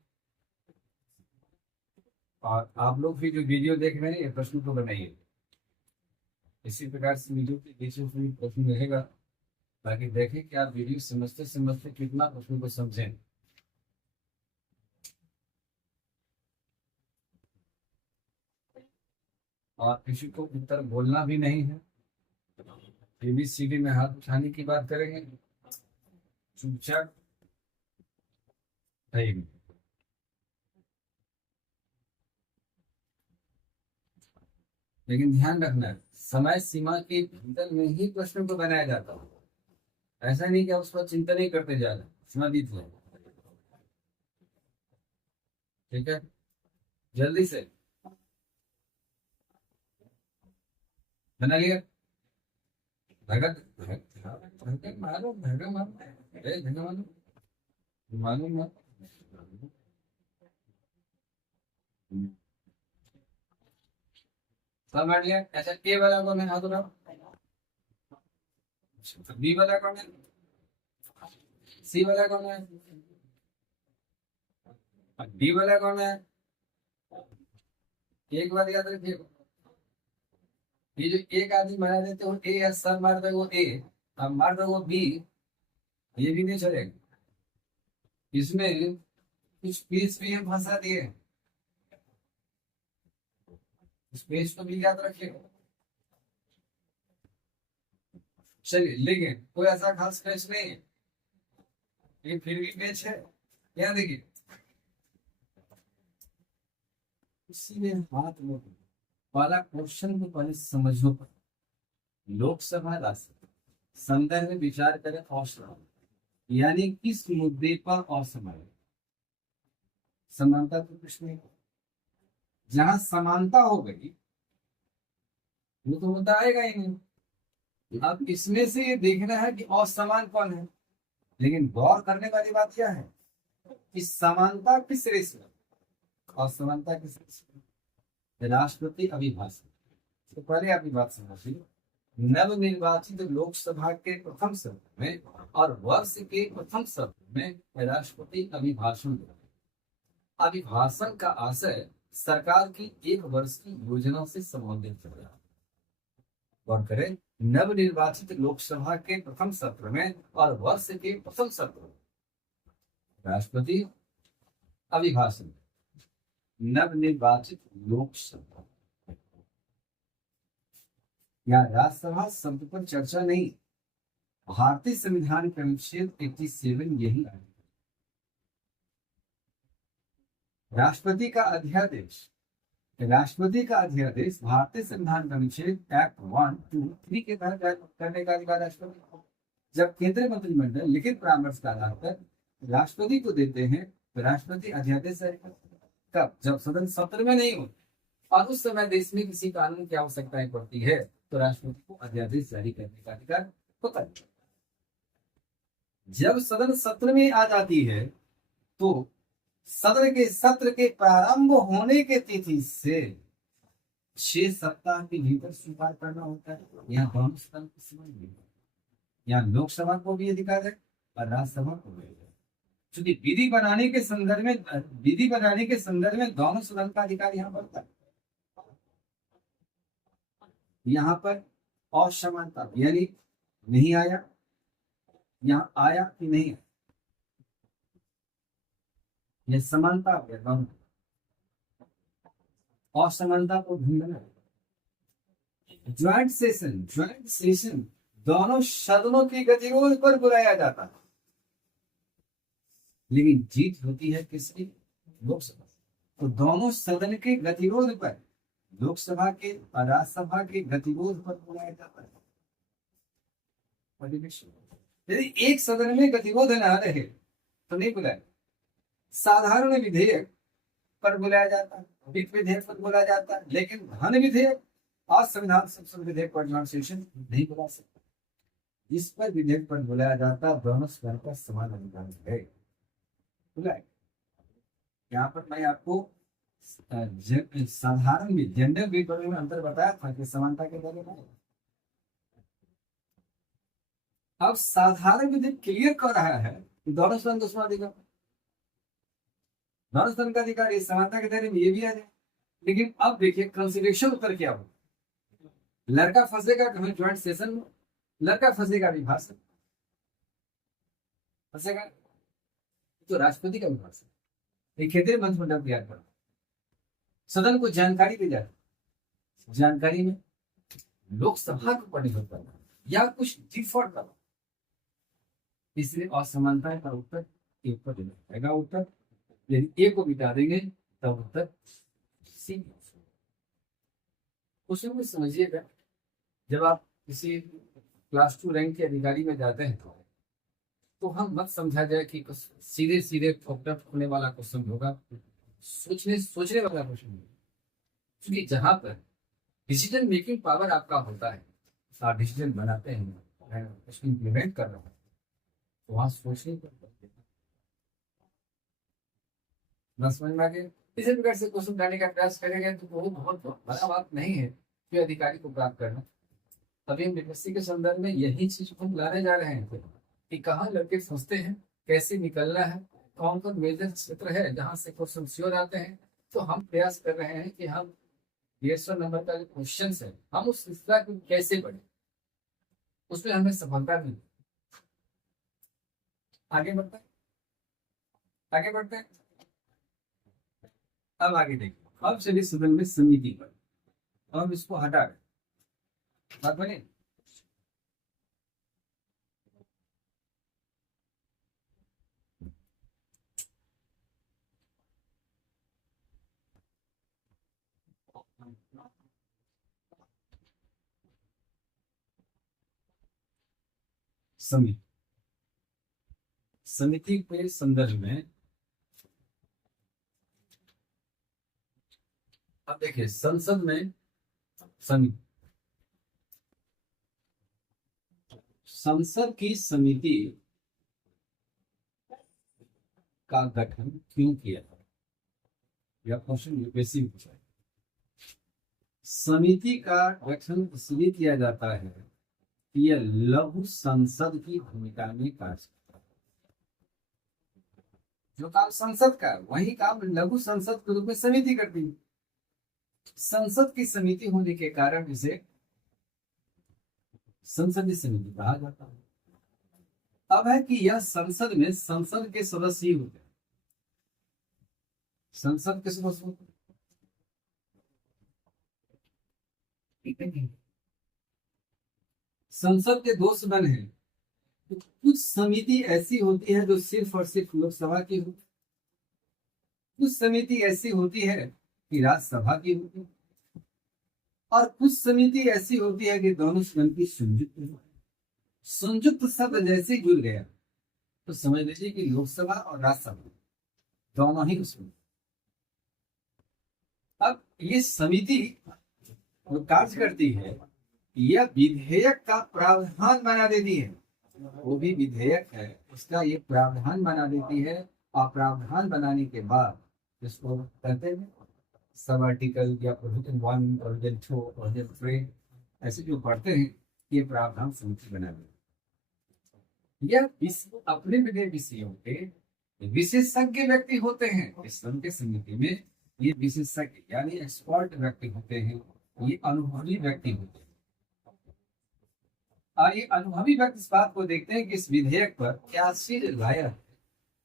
और आप लोग भी जो वीडियो देख रहे हैं ये प्रश्न को बनाइए। इसी प्रकार से वीडियो के बीच में कोई प्रश्न रहेगा, ताकि देखें कि आप वीडियो समझते समझते कितना प्रश्न को समझें। और किसी को उत्तर बोलना भी नहीं है, ABCD में हाथ उठाने की बात करेंगे, चुपचाप रहेंगे। लेकिन ध्यान रखना है, समय सीमा के भीतर में ही प्रश्न को बनाया जाता है। ऐसा नहीं कि आप उस पर चिंता नहीं करते जा रहे, समय बीत जाए। ठीक है, जल्दी से बना लिया। भगत भगत मारो, भगत मारो, भगत मारो, मालूम मत। सब बैठ गया। ऐसा के वाला कौन है, हाथ उठाओ। बी वाला कौन है, सी वाला कौन है, डी वाला कौन है। एक बार याद रखिए, ये जो एक आदमी मारा देते हो ए, या सर मार दे वो ए, अब मार दो वो बी, ये भी नहीं चलेगा। इसमें कुछ पीस भी हम फंसा दिए, उस पेज को भी याद रखिएगा। चलिए, लेकिन कोई ऐसा खास पेज नहीं है, लेकिन फिर भी पेज है। यहाँ देखिए, उसी में हाथ में वाला क्वेश्चन को पहले समझो। लोकसभा राष्ट्रपति संदर्भ में विचार करें असमान, यानी किस मुद्दे पर असमान। समानता तो कुछ नहीं, जहां समानता हो गई वो तो मुद्दा आएगा ही नहीं। अब इसमें से ये देखना है कि असमान कौन है, लेकिन गौर करने वाली बात क्या है कि समानता किस रेस में, असमानता किस रेस में। राष्ट्रपति अभिभाषण, तो पहले आपकी बात समझिए। नव निर्वाचित लोकसभा के प्रथम सत्र में और वर्ष के प्रथम सत्र में राष्ट्रपति अभिभाषण देते हैं। अभिभाषण का आशय सरकार की एक वर्ष की योजना से संबंधित है। गौर करें, नव निर्वाचित लोकसभा के प्रथम सत्र में और वर्ष के प्रथम सत्र में राष्ट्रपति अभिभाषण। नव निर्वाचित लोकसभा या राज्यसभा शब्द पर चर्चा नहीं, भारतीय संविधान के अनुच्छेद 87 यही है। राष्ट्रपति का अध्यादेश, राष्ट्रपति का अध्यादेश भारतीय संविधान का अनुच्छेद एक्ट 1, 2, 3 के तहत करने का अधिकार राष्ट्रपति को। जब केंद्रीय मंत्रिमंडल लिखित परामर्श का आधार पर राष्ट्रपति को देते हैं तो राष्ट्रपति अध्यादेश जारी करते हैं। कब, जब सदन सत्र में नहीं हो और उस समय देश में किसी कानून की आवश्यकताएं पड़ती है तो राष्ट्रपति को अध्यादेश जारी करने का अधिकार होता है। जब सदन सत्र में आ जाती है तो सदन के सत्र के प्रारंभ होने के तिथि से 6 सप्ताह के भीतर स्वीकार करना होता है। यहाँ दोनों सदन को समझ लीजिए, यहाँ लोकसभा को भी अधिकार है और राज्यसभा को भी। क्योंकि विधि बनाने के संदर्भ में दोनों सदन का अधिकार यहाँ बढ़ता है। यहाँ पर असमानता, यानी नहीं आया, यहाँ आया कि नहीं, यह समानता हो गया। दोनों असमानता को ढूंढना। ज्वाइंट सेशन दोनों सदनों की गतिरोध पर बुलाया जाता है, लेकिन जीत होती है किसकी, लोकसभा। तो दोनों सदन के गतिरोध पर, लोकसभा के और राज्यसभा के गतिरोध पर बुलाया जाता है। यदि एक सदन में गतिरोध न रहे तो नहीं बुलाया। साधारण विधेयक पर बुलाया जाता है, वित्त विधेयक पर बुलाया जाता है, लेकिन धन विधेयक और संविधान संशोधन विधेयक पर ज्वाइंट सेशन नहीं बुला सकता। जिस पर विधेयक पर बुलाया जाता है दोनों सदन का समान अधिकार है, बुलाए। यहाँ पर मैं आपको साधारण जेंडर विपरीत में अंतर बताया था कि समानता के बारे में। अब साधारण विधि क्लियर कर रहा है कि दोनों सदन का समाधिकार, दोनों सदन का अधिकार, ये समानता के दायरे में ये भी आ जाए। लेकिन अब देखिए कंसिडरेशन उत्तर क्या हो, लड़का फंसेगा कहीं ज्वाइंट सेशन में, लड़का फंसेगा विभाषण, फंसेगा तो राष्ट्रपति का विभाषण, एक केंद्रीय मंत्रिमंडल तैयार करो, सदन को जानकारी दी जाए, जानकारी में लोकसभा को पढ़ने को करना या कुछ डिफॉल्ट करना, इसलिए असमानता का उत्तर ए पर देना पड़ेगा। उत्तर यदि ए को मिटा देंगे तब उत्तर सी। उसमें कुछ समझिएगा, जब आप किसी क्लास 2 रैंक के अधिकारी में जाते हैं तो हम मत समझा जाए कि सीधे सीधे फोकट होने वाला क्वेश्चन होगा, सोचने वाला क्वेश्चन होगा। क्योंकि जहां पर डिसीजन मेकिंग पावर आपका होता है, आप डिसीजन बनाते हैं, उसको इम्प्लीमेंट कर रहे हैं, तो वहां सोचने पर समझ में आ गया। इसी प्रकार से क्वेश्चन बनाने का प्रयास करेंगे तो वो बहुत बड़ा बात नहीं है कि अधिकारी को प्राप्त करना। अभी हम लिटरेसी के संदर्भ में यही चीज को लाने जा रहे हैं कि कहाँ लड़के फंसते हैं, कैसे निकलना है, कौन कौन मेजर क्षेत्र है जहाँ से क्वेश्चन श्योर आते हैं। तो हम प्रयास कर रहे हैं कि हम 150 नंबर का जो क्वेश्चन है हम उस सिलसिला को कैसे पढ़े, उसमें हमें सफलता मिली। आगे बढ़ते हैं, आगे बढ़ते हैं। अब आगे देखिए, अब चलिए सदन में समिति पर, अब इसको हटा दें, बात बने। समिति, समिति के संदर्भ में अब देखिए, संसद में समिति, संसद की समिति का गठन क्यों किया, यह क्वेश्चन यूपीएससी में पूछा है। समिति का गठन इसलिए किया जाता है कि यह लघु संसद की भूमिका में कार्य करता है। जो काम संसद का वही काम लघु संसद के रूप में समिति करती है। संसद की समिति होने के कारण इसे संसदीय समिति कहा जाता है। अब है कि यह संसद में संसद के सदस्य ही होते हैं, संसद के सदस्य होते हैं। संसद के 2 सदन हैं, तो कुछ समिति ऐसी होती है जो सिर्फ और सिर्फ लोकसभा की होती, कुछ समिति ऐसी होती है कि राज्यसभा की होती, और कुछ समिति ऐसी होती है कि दोनों सदन की संयुक्त, संयुक्त शब्द जैसे ही जुड़ गया तो समझ लीजिए कि लोकसभा और राज्यसभा दोनों ही उसमें। अब ये समिति जो कार्य करती है, यह विधेयक का प्रावधान बना देती है, वो भी विधेयक है उसका ये प्रावधान बना देती है, और प्रावधान बनाने के बाद इसको कहते हैं सब आर्टिकल या प्रोविजन 1, प्रोविजन 2, प्रोविजन 3 ऐसे जो पढ़ते हैं, ये प्रावधान समिति बना देती है। यह अपने विषयों के विशेषज्ञ व्यक्ति होते हैं। इस के समिति में ये विशेषज्ञ यानी एक्सपर्ट व्यक्ति होते हैं, ये अनुभवी व्यक्ति होते हैं। और ये अनुभवी व्यक्ति इस बात को देखते हैं कि इस विधेयक पर क्या चीज लाया है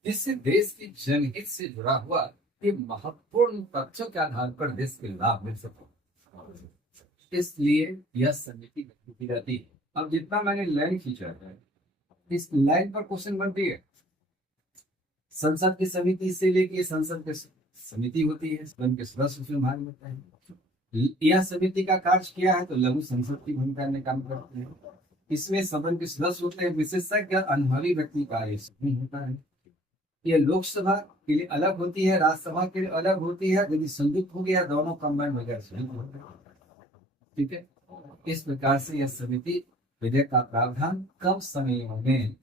जिससे देश की जनहित से जुड़ा हुआ ये महत्वपूर्ण तथ्यों के आधार पर देश के लाभ मिल सके, इसलिए यह समिति गठित की जाती है। अब जितना मैंने लाइन खींचा है, इस लाइन पर क्वेश्चन बनती है। संसद की समिति से लेके संसद की समिति होती है, सदन के सदस्य उसमें भाग लेते हैं। यह समिति का कार्य किया है तो लघु संसद की भूमिका में काम करते हैं। इसमें सदन के सदस्य होते हैं विशेषज्ञ अनुभवी व्यक्ति का ये समूह होता है। यह लोकसभा के लिए अलग होती है, राज्यसभा के लिए अलग होती है। यदि संयुक्त हो गया दोनों कंबाइन वगैरह संयुक्त होते हैं, ठीक है। इस प्रकार से यह समिति विधेयक का प्रावधान कम समय में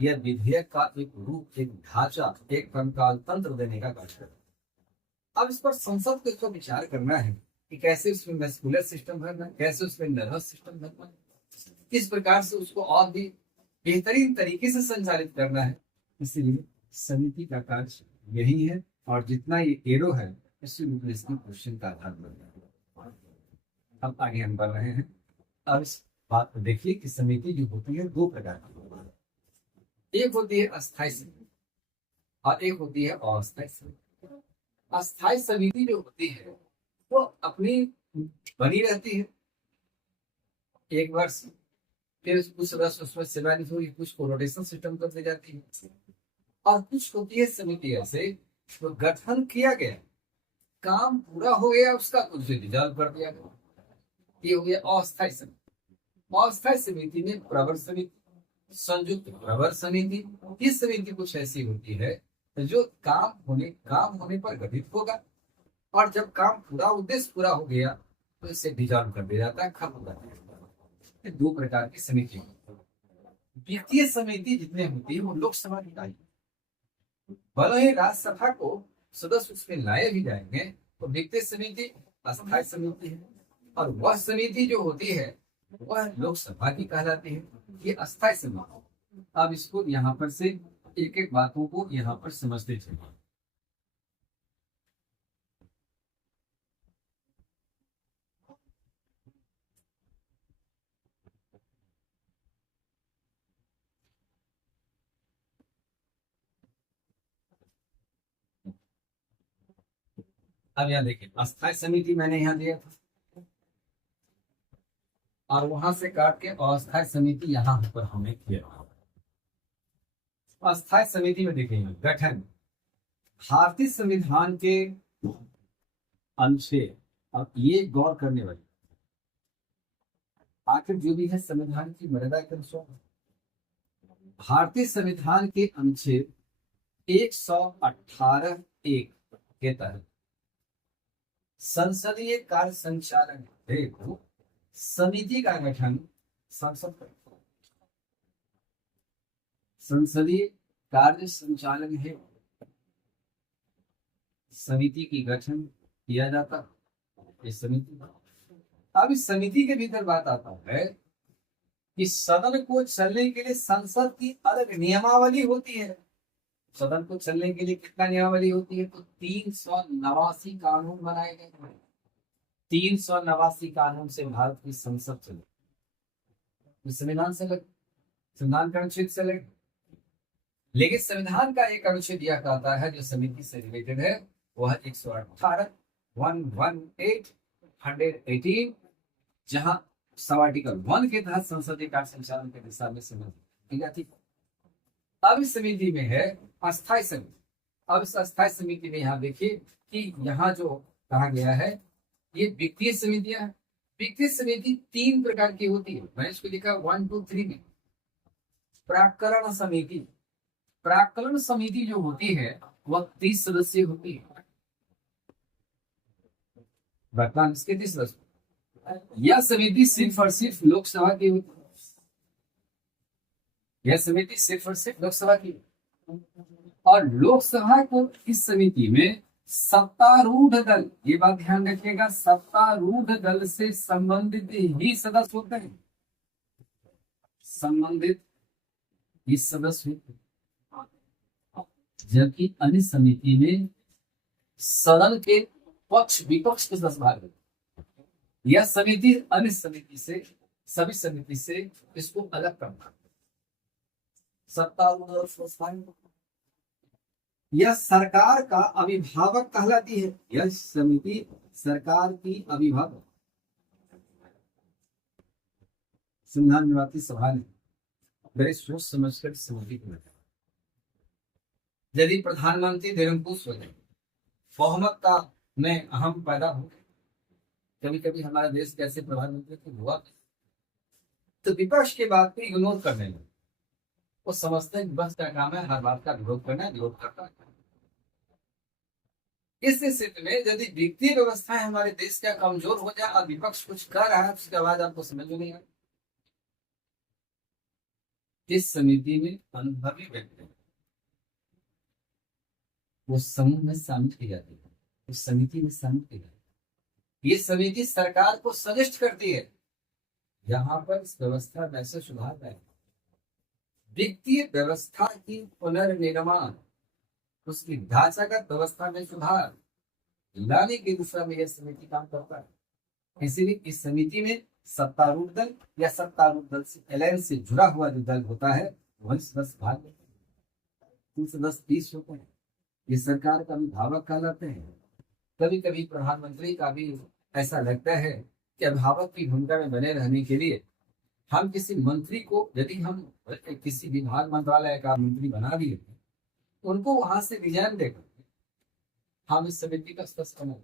यह विधेयक का एक रूप, एक ढांचा, एक कंकाल तंत्र देने का कार्य करता है। अब इस पर संसद को इसको विचार करना है कि कैसे उसमें मस्कुलर सिस्टम भरना है, कैसे उसमें नर्वस सिस्टम भरना है, किस प्रकार से उसको और भी बेहतरीन तरीके से संचालित करना है। इसलिए समिति का कार्य यही है, और जितना ये एरो है इसी रूप में इसकी क्वेश्चन का आधार बन रहा है। अब आगे हम बढ़ रहे हैं। अब इस बात को देखिए कि समिति जो होती है दो प्रकार की होती है। एक होती है अस्थायी समिति और एक होती है अस्थायी समिति। अस्थायी समिति जो होती है वो अपनी बनी रहती है एक वर्ष, फिर कुछ वर्ष उसमें सेवानिवृत्त होगी, कुछ को रोटेशन सिस्टम कर दी जाती है, और कुछ होती है समिति ऐसे तो गठन किया गया, काम पूरा हो गया, उसका कुछ रिजॉल्व कर दिया गया, ये हो गया अस्थायी समिति। अस्थायी समिति में प्रवर समिति, संयुक्त प्रवर समिति, ये समिति कुछ ऐसी होती है जो काम होने पर गठित होगा, और जब काम पूरा उद्देश्य पूरा हो गया तो इसे डिजॉल्व कर दिया जाता है, खत्म कर दिया जाता है। दो प्रकार की समिति। वित्तीय समिति जितने होती है वो लोकसभा की इकाई, भले ही राज्यसभा को सदस्य उसमें लाए भी जाएंगे, तो वित्तीय समिति अस्थायी समिति है, और वह समिति जो होती है वह लोकसभा की कहलाती है, ये अस्थायी समिति। अब इसको यहाँ पर से एक एक बातों को यहाँ पर समझते चलिए। अब यहाँ देखिए अस्थायी समिति मैंने यहाँ दिया था, और वहां से काट के अस्थायी समिति यहाँ पर हमने किया। अस्थायी समिति में देखिए गठन भारतीय संविधान के अनुच्छेद, अब ये गौर करने वाली, आखिर जो भी है संविधान की मर्यादा के अनुसार भारतीय संविधान के अनुच्छेद 118 एक के तहत संसदीय कार्य संचालन हेतु समिति का गठन संसद करती है। संसदीय कार्य संचालन हेतु समिति की गठन किया जाता है। इस समिति, अब इस समिति के भीतर बात आता है कि सदन को चलने के लिए संसद की अलग नियमावली होती है। सदन को चलने के लिए कितना नियमावली होती है, तो 389 कानून बनाए गए हैं। 389 कानून से भारत की संसद चले, संविधान से लगे, संविधान का अनुच्छेद से लगे। लेकिन संविधान का एक अनुच्छेद यह कहता है जो समिति से रिलेटेड है, वह 118 118 118, जहां सब आर्टिकल 1 के तहत संसदीय कार्य संचालन के दिशा में समिति जाती है। अब इस समिति में है अस्थायी समिति। अब इस अस्थायी समिति में यहाँ देखिए कि यहाँ जो कहा गया है ये वित्तीय समितियां हैं। वित्तीय समिति 3 प्रकार की होती है, मैंने इसको लिखा 1 2 3 में। प्राक्कलन समिति, प्राक्कलन समिति जो होती है वह 30 सदस्य होती है। वर्तमान इसके 30 सदस्य। यह समिति सिर्फ और सिर्फ लोकसभा की होती है। यह समिति सिर्फ और सिर्फ लोकसभा की, और लोकसभा को इस समिति में सत्तारूढ़ दल, ये बात ध्यान रखिएगा, सत्तारूढ़ दल से संबंधित ही सदस्य होते हैं। संबंधित ही सदस्य होते हैं, जबकि अन्य समिति में सदन के पक्ष विपक्ष के सदस्य भाग होते हैं। यह समिति अन्य समिति से, सभी समिति से इसको अलग करना है। सत्तारूढ़ संस्थाएं, यह सरकार का अभिभावक कहलाती है। यह समिति सरकार की अभिभावक, संविधान निर्मात्री सभा ने बड़े सोच समझकर समिति को बनाया। यदि प्रधानमंत्री निरंकुश हो जाए, बहुमत का में अहम पैदा हो, कभी कभी हमारा देश कैसे प्रधानमंत्री को हुआ तो विपक्ष के बात को इग्नोर करने लगे। वो समझते हैं विपक्ष का काम है हर बात का विरोध करना, विरोध करता है। इस स्थिति में यदि वित्तीय व्यवस्था हमारे देश का कमजोर हो जाए और विपक्ष कुछ कर रहा है, उसके बाद आपको समझ में नहीं आए। इस समिति में अनुभवी व्यक्ति वो समूह में शामिल की जाती है, उस समिति में शामिल की जाती है। ये समिति सरकार को सजेस्ट करती है यहाँ पर इस व्यवस्था में ऐसे सुधार लाए, वित्तीय व्यवस्था की पुनर्निर्माण, उसकी ढांचागत व्यवस्था में सुधार लाने की दिशा में यह समिति काम करता है। इसीलिए इस समिति में सत्तारूढ़ दल या सत्तारूढ़ दल से अलायंस से जुड़ा हुआ जो दल होता है वही सदस्य भाग लेते हैं। कुल सदस्य 30 होते हैं। ये सरकार का अभिभावक कहलाते हैं। कभी कभी प्रधानमंत्री का भी ऐसा लगता है कि अभिभावक की भूमिका में बने रहने के लिए हम किसी मंत्री को, यदि हम किसी विभाग मंत्रालय का मंत्री बना दिए उनको वहां से रिजाइन देकर हम इस समिति का सदस्य बने,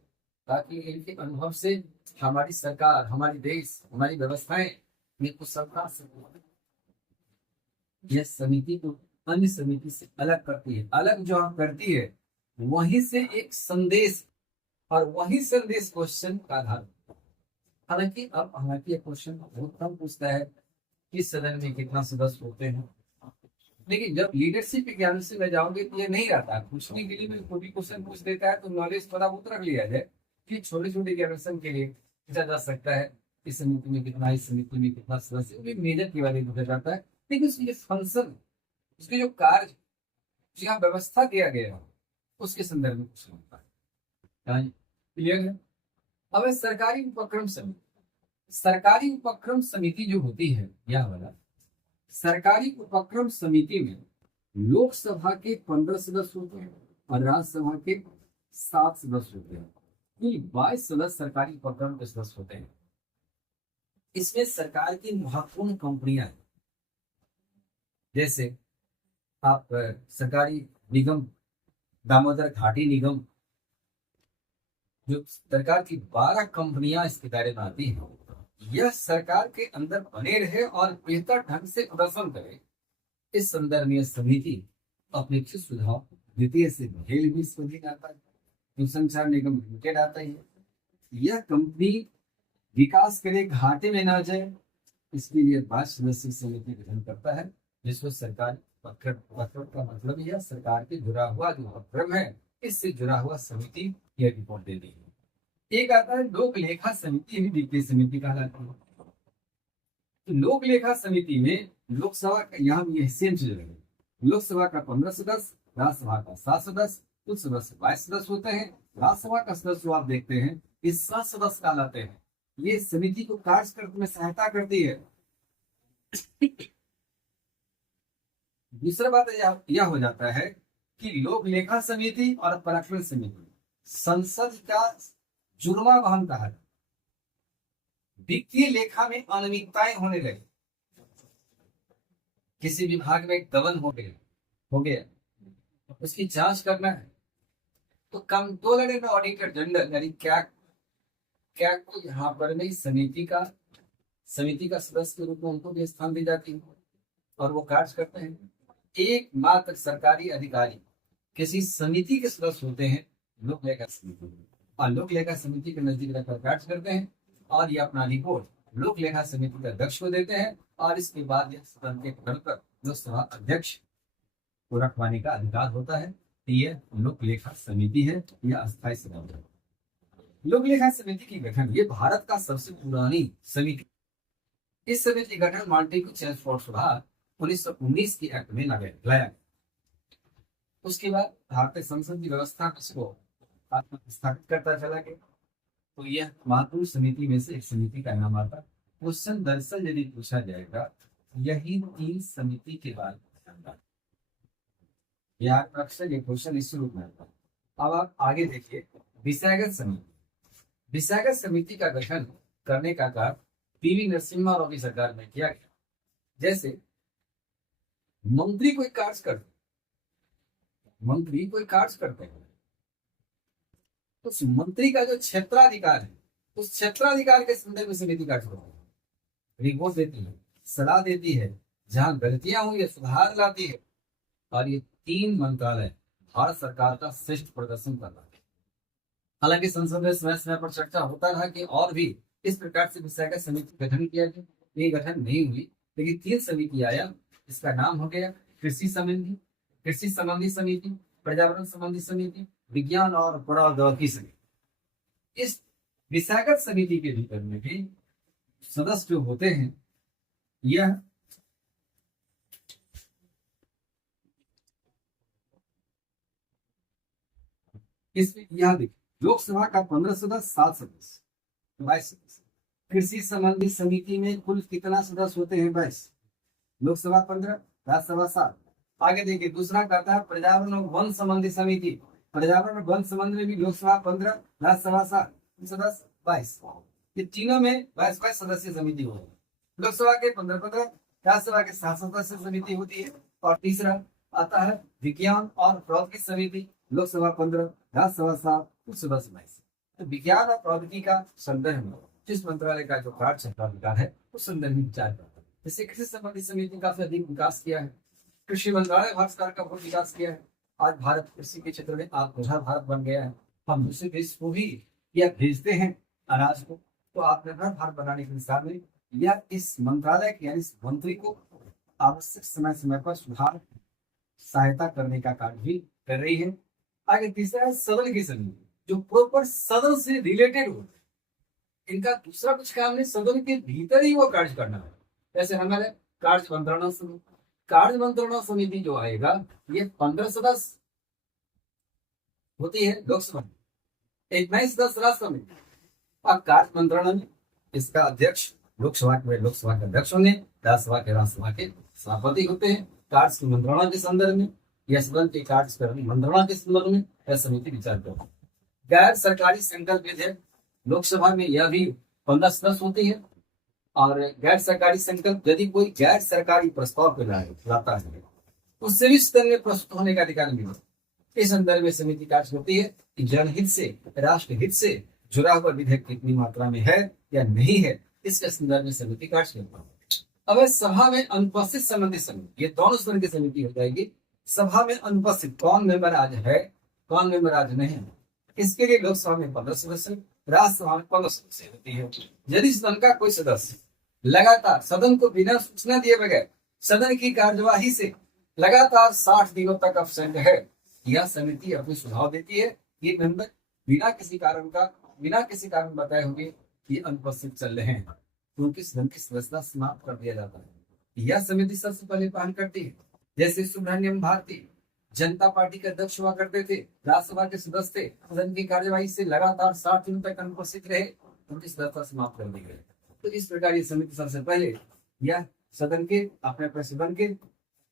ताकि इनके अनुभव से हमारी सरकार, हमारी देश, हमारी व्यवस्थाएं में कुछ सरकार से यह समिति को अन्य समिति से अलग करती है। अलग जो करती है वहीं से एक संदेश, और वही संदेश क्वेश्चन का आधार। हालांकि क्वेश्चन बहुत कम पूछता है कि सदन में कितना सदस्य होते हैं, लेकिन जब लीडरशिप ज्ञान से में जाओगे तो ये नहीं रहता। पूछने के लिए भी कोई भी क्वेश्चन पूछ देता है तो नॉलेज थोड़ा बहुत रख लिया जाए कि छोटे छोटे क्वेश्चन के लिए पूछा जा सकता है इस समिति में कितना, इस समिति में कितना सदस्य, मेजर की वाली पूछा जाता है। लेकिन उसके फंक्शन, उसके जो कार्य, जहाँ व्यवस्था दिया गया है उसके संदर्भ में कुछ होता है। क्लियर है? अब सरकारी उपक्रम समिति, सरकारी उपक्रम समिति जो होती है यह वाला, सरकारी उपक्रम समिति में लोकसभा के 15 सदस्य होते हैं और राज्यसभा के 7 सदस्य होते हैं। कुल 22 सदस्य सरकारी उपक्रम के सदस्य होते हैं। इसमें सरकार की महत्वपूर्ण कंपनियां हैं, जैसे आप सरकारी निगम, दामोदर घाटी निगम, जो सरकार की 12 कंपनियां इसके दायरे में आती हैं, यह सरकार के अंदर बने रहे और बेहतर ढंग से प्रदर्शन करे, इस संदर्भ में समिति अपेक्षित सुझाव द्वितीय से भेल भी इसमें आता है। दूरसंचार निगम लिमिटेड आता है। यह कंपनी विकास करे, घाटे में ना जाए, इसके लिए 22 सदस्यीय समिति गठन करता है, जिसको सरकार उपक्रम का मतलब यह सरकार के जुड़ा हुआ जो उपक्रम है इससे जुड़ा हुआ समिति यह रिपोर्ट देती है। एक आता है लोक लेखा समिति, भी वित्तीय समिति कहलाती है। तो लोक लेखा समिति में लोकसभा का, यहाँ भी सेम चीज है, लोकसभा का 15 सदस्य, राज्यसभा का 7 सदस्य, कुछ सदस्य 22 सदस्य होते हैं। राज्यसभा का सदस्य आप देखते हैं इस 7 सदस्य कहलाते हैं। ये समिति को कार्य करने में सहायता करती है। दूसरा बात यह हो जाता है कि लोक लेखा समिति और पराक्रम समिति संसद का जुर्मा वहन कहा है। वित्तीय लेखा में अनियमितताएं होने लगी, किसी विभाग में गबन हो गया, उसकी जांच करना है, तो कंट्रोलर एंड ऑडिटर जनरल यानी क्या को यहाँ पर नहीं समिति का सदस्य के रूप में उनको भी स्थान दी जाती है और वो कार्य करते हैं। एकमात्र सरकारी अधिकारी किसी समिति के सदस्य होते हैं लोक लेखा समिति, और लोक लेखा समिति के नजदीक रहकर कार्य करते हैं और ये अपना रिपोर्ट लोक लेखा समिति के अध्यक्ष को देते हैं, और इसके बाद यह सदन के पटल पर लोकसभा अध्यक्ष को रखवाने का अधिकार होता है। यह लोक लेखा समिति है, यह अस्थायी सदन है। लोक लेखा समिति की गठन, ये भारत का सबसे पुरानी समिति। इस समिति गठन मॉन्टेग्यू चेम्सफोर्ड सुधार 1919 की एक्ट में लाया गया। उसके बाद भारतीय संसद की व्यवस्था को स्थापित करता चला गया। तो यह महत्वपूर्ण समिति में से एक समिति का नाम आता है। क्वेश्चन दरअसल यदि पूछा जाएगा यही 3 समिति के बाद यार अक्सर ये क्वेश्चन इस रूप में आता है। अब आप आगे देखिए, विषयगत समिति। विषयगत समिति का गठन करने का कार्य पीवी नरसिम्हा राव की सरकार में किया गया। जैसे मंत्री कोई कार्य करते हैं तो उस मंत्री का जो क्षेत्राधिकार है, उस क्षेत्राधिकार के संदर्भ में समिति कार्य करती है, रिपोर्ट देती है, सलाह देती है, जहां गलतियां हुई है सुधार लाती है। और ये 3 मंत्रालय भारत सरकार का श्रेष्ठ प्रदर्शन कर रहा है। हालांकि संसद में समय समय पर चर्चा होता रहा कि और भी इस प्रकार से विषयगत समिति गठन किया जाए, ये गठन नहीं हुई, लेकिन 3 समिति आया। इसका नाम हो गया कृषि संबंधी समिति, पर्यावरण संबंधी समिति, विज्ञान और प्रौद्योगिकी समिति। इस विषयगत समिति के भीतर में भी सदस्य जो होते हैं, यह इसमें यहाँ देखिए लोकसभा का 15 सदस्य, 7 सदस्य, 22 सदस्य। कृषि संबंधी समिति में कुल कितना सदस्य होते हैं? 22। लोकसभा 15, राज्यसभा 7। आगे देखिए दूसरा कहता है पर्यावरण और वन संबंधी समिति। पर्यावरण और वन संबंध में भी लोकसभा 15, राज्यसभा 7, सदस्य 22। ये तीनों में 22 सदस्य समिति होगी। लोकसभा के 15, राज्यसभा के 7 सदस्य समिति होती है। और तीसरा आता है विज्ञान और प्रौद्योगिकी समिति। लोकसभा 15, राज्यसभा 7, कुल सदस्य 22। तो विज्ञान और प्रौद्योगिकी का संदर्भ में जिस मंत्रालय का जो कार्य है उस संदर्भ में विचार करता है। जैसे कृषि संबंधी समिति का अधिक विकास किया है। कृषि मंत्रालय भारत सरकार का बहुत विकास किया है। आज भारत कृषि के क्षेत्र में आत्मनिर्भर भारत बन गया है। हम दूसरे देश को भी यह भेजते हैं अनाज को। तो आत्मनिर्भर भारत बनाने की दिशा में यह इस मंत्रालय के यानी इस मंत्री को आवश्यक समय समय पर सुधार सहायता करने का कार्य भी कर रही है। आगे तीसरा है सदन की समिति, जो प्रॉपर सदन से रिलेटेड हो। इनका दूसरा कुछ काम नहीं, सदन के भीतर ही वो कार्य करना है। जैसे हमारे कार्य मंत्रणा समिति, कार्य मंत्रणा समिति जो आएगा ये 15 सदस्य होती है लोकसभा में, 21 सदस्य राज्यसभा में। और कार्य मंत्रणा में इसका अध्यक्ष लोकसभा के अध्यक्ष होंगे, राज्यसभा के सभापति होते हैं। कार्य की मंत्रणा के संदर्भ में या सदन के कार्य मंत्रणा के संदर्भ में यह समिति विचार करती है। गैर सरकारी संकल्प विधेयक, लोकसभा में यह भी 15 सदस्य होती है। और गैर सरकारी संकल्प यदि कोई गैर सरकारी प्रस्ताव पे लाता है उससे भी सदन में प्रस्तुत होने का अधिकार मिला। इस संदर्भ में समिति कार्य होती है कि जनहित से, राष्ट्र हित से जुड़ा हुआ विधेयक कितनी मात्रा में है या नहीं है, इसके संदर्भ में समिति कार्य करती है। अब सभा में अनुपस्थित संबंधित समिति, ये दोनों सदन की समिति हो जाएगी। सभा में अनुपस्थित कौन मेंबर आज है, कौन मेंबर आज नहीं है, इसके लिए लोकसभा में 15 सदस्य, राज्यसभा में 15 सदस्य होती है। यदि सदन का कोई सदस्य लगातार सदन को बिना सूचना दिए बगैर सदन की कार्यवाही से लगातार 60 दिनों तक अब्सेंट है, यह समिति अपने सुझाव देती है ये मेंबर बिना किसी कारण बताए हुए ये अनुपस्थित चल रहे हैं, क्योंकि सदन की सदस्यता समाप्त कर दिया जाता है। यह समिति सबसे पहले पहल करती है। जैसे सुब्रमण्यम भारती जनता पार्टी के अध्यक्ष हुआ करते थे, राज्यसभा के सदस्य थे, सदन की कार्यवाही से लगातार 60 दिनों तक अनुपस्थित रहे, उनकी सदस्यता समाप्त कर दी गई। तो इस प्रकार ये समिति सबसे पहले यह सदन के अपने सदन के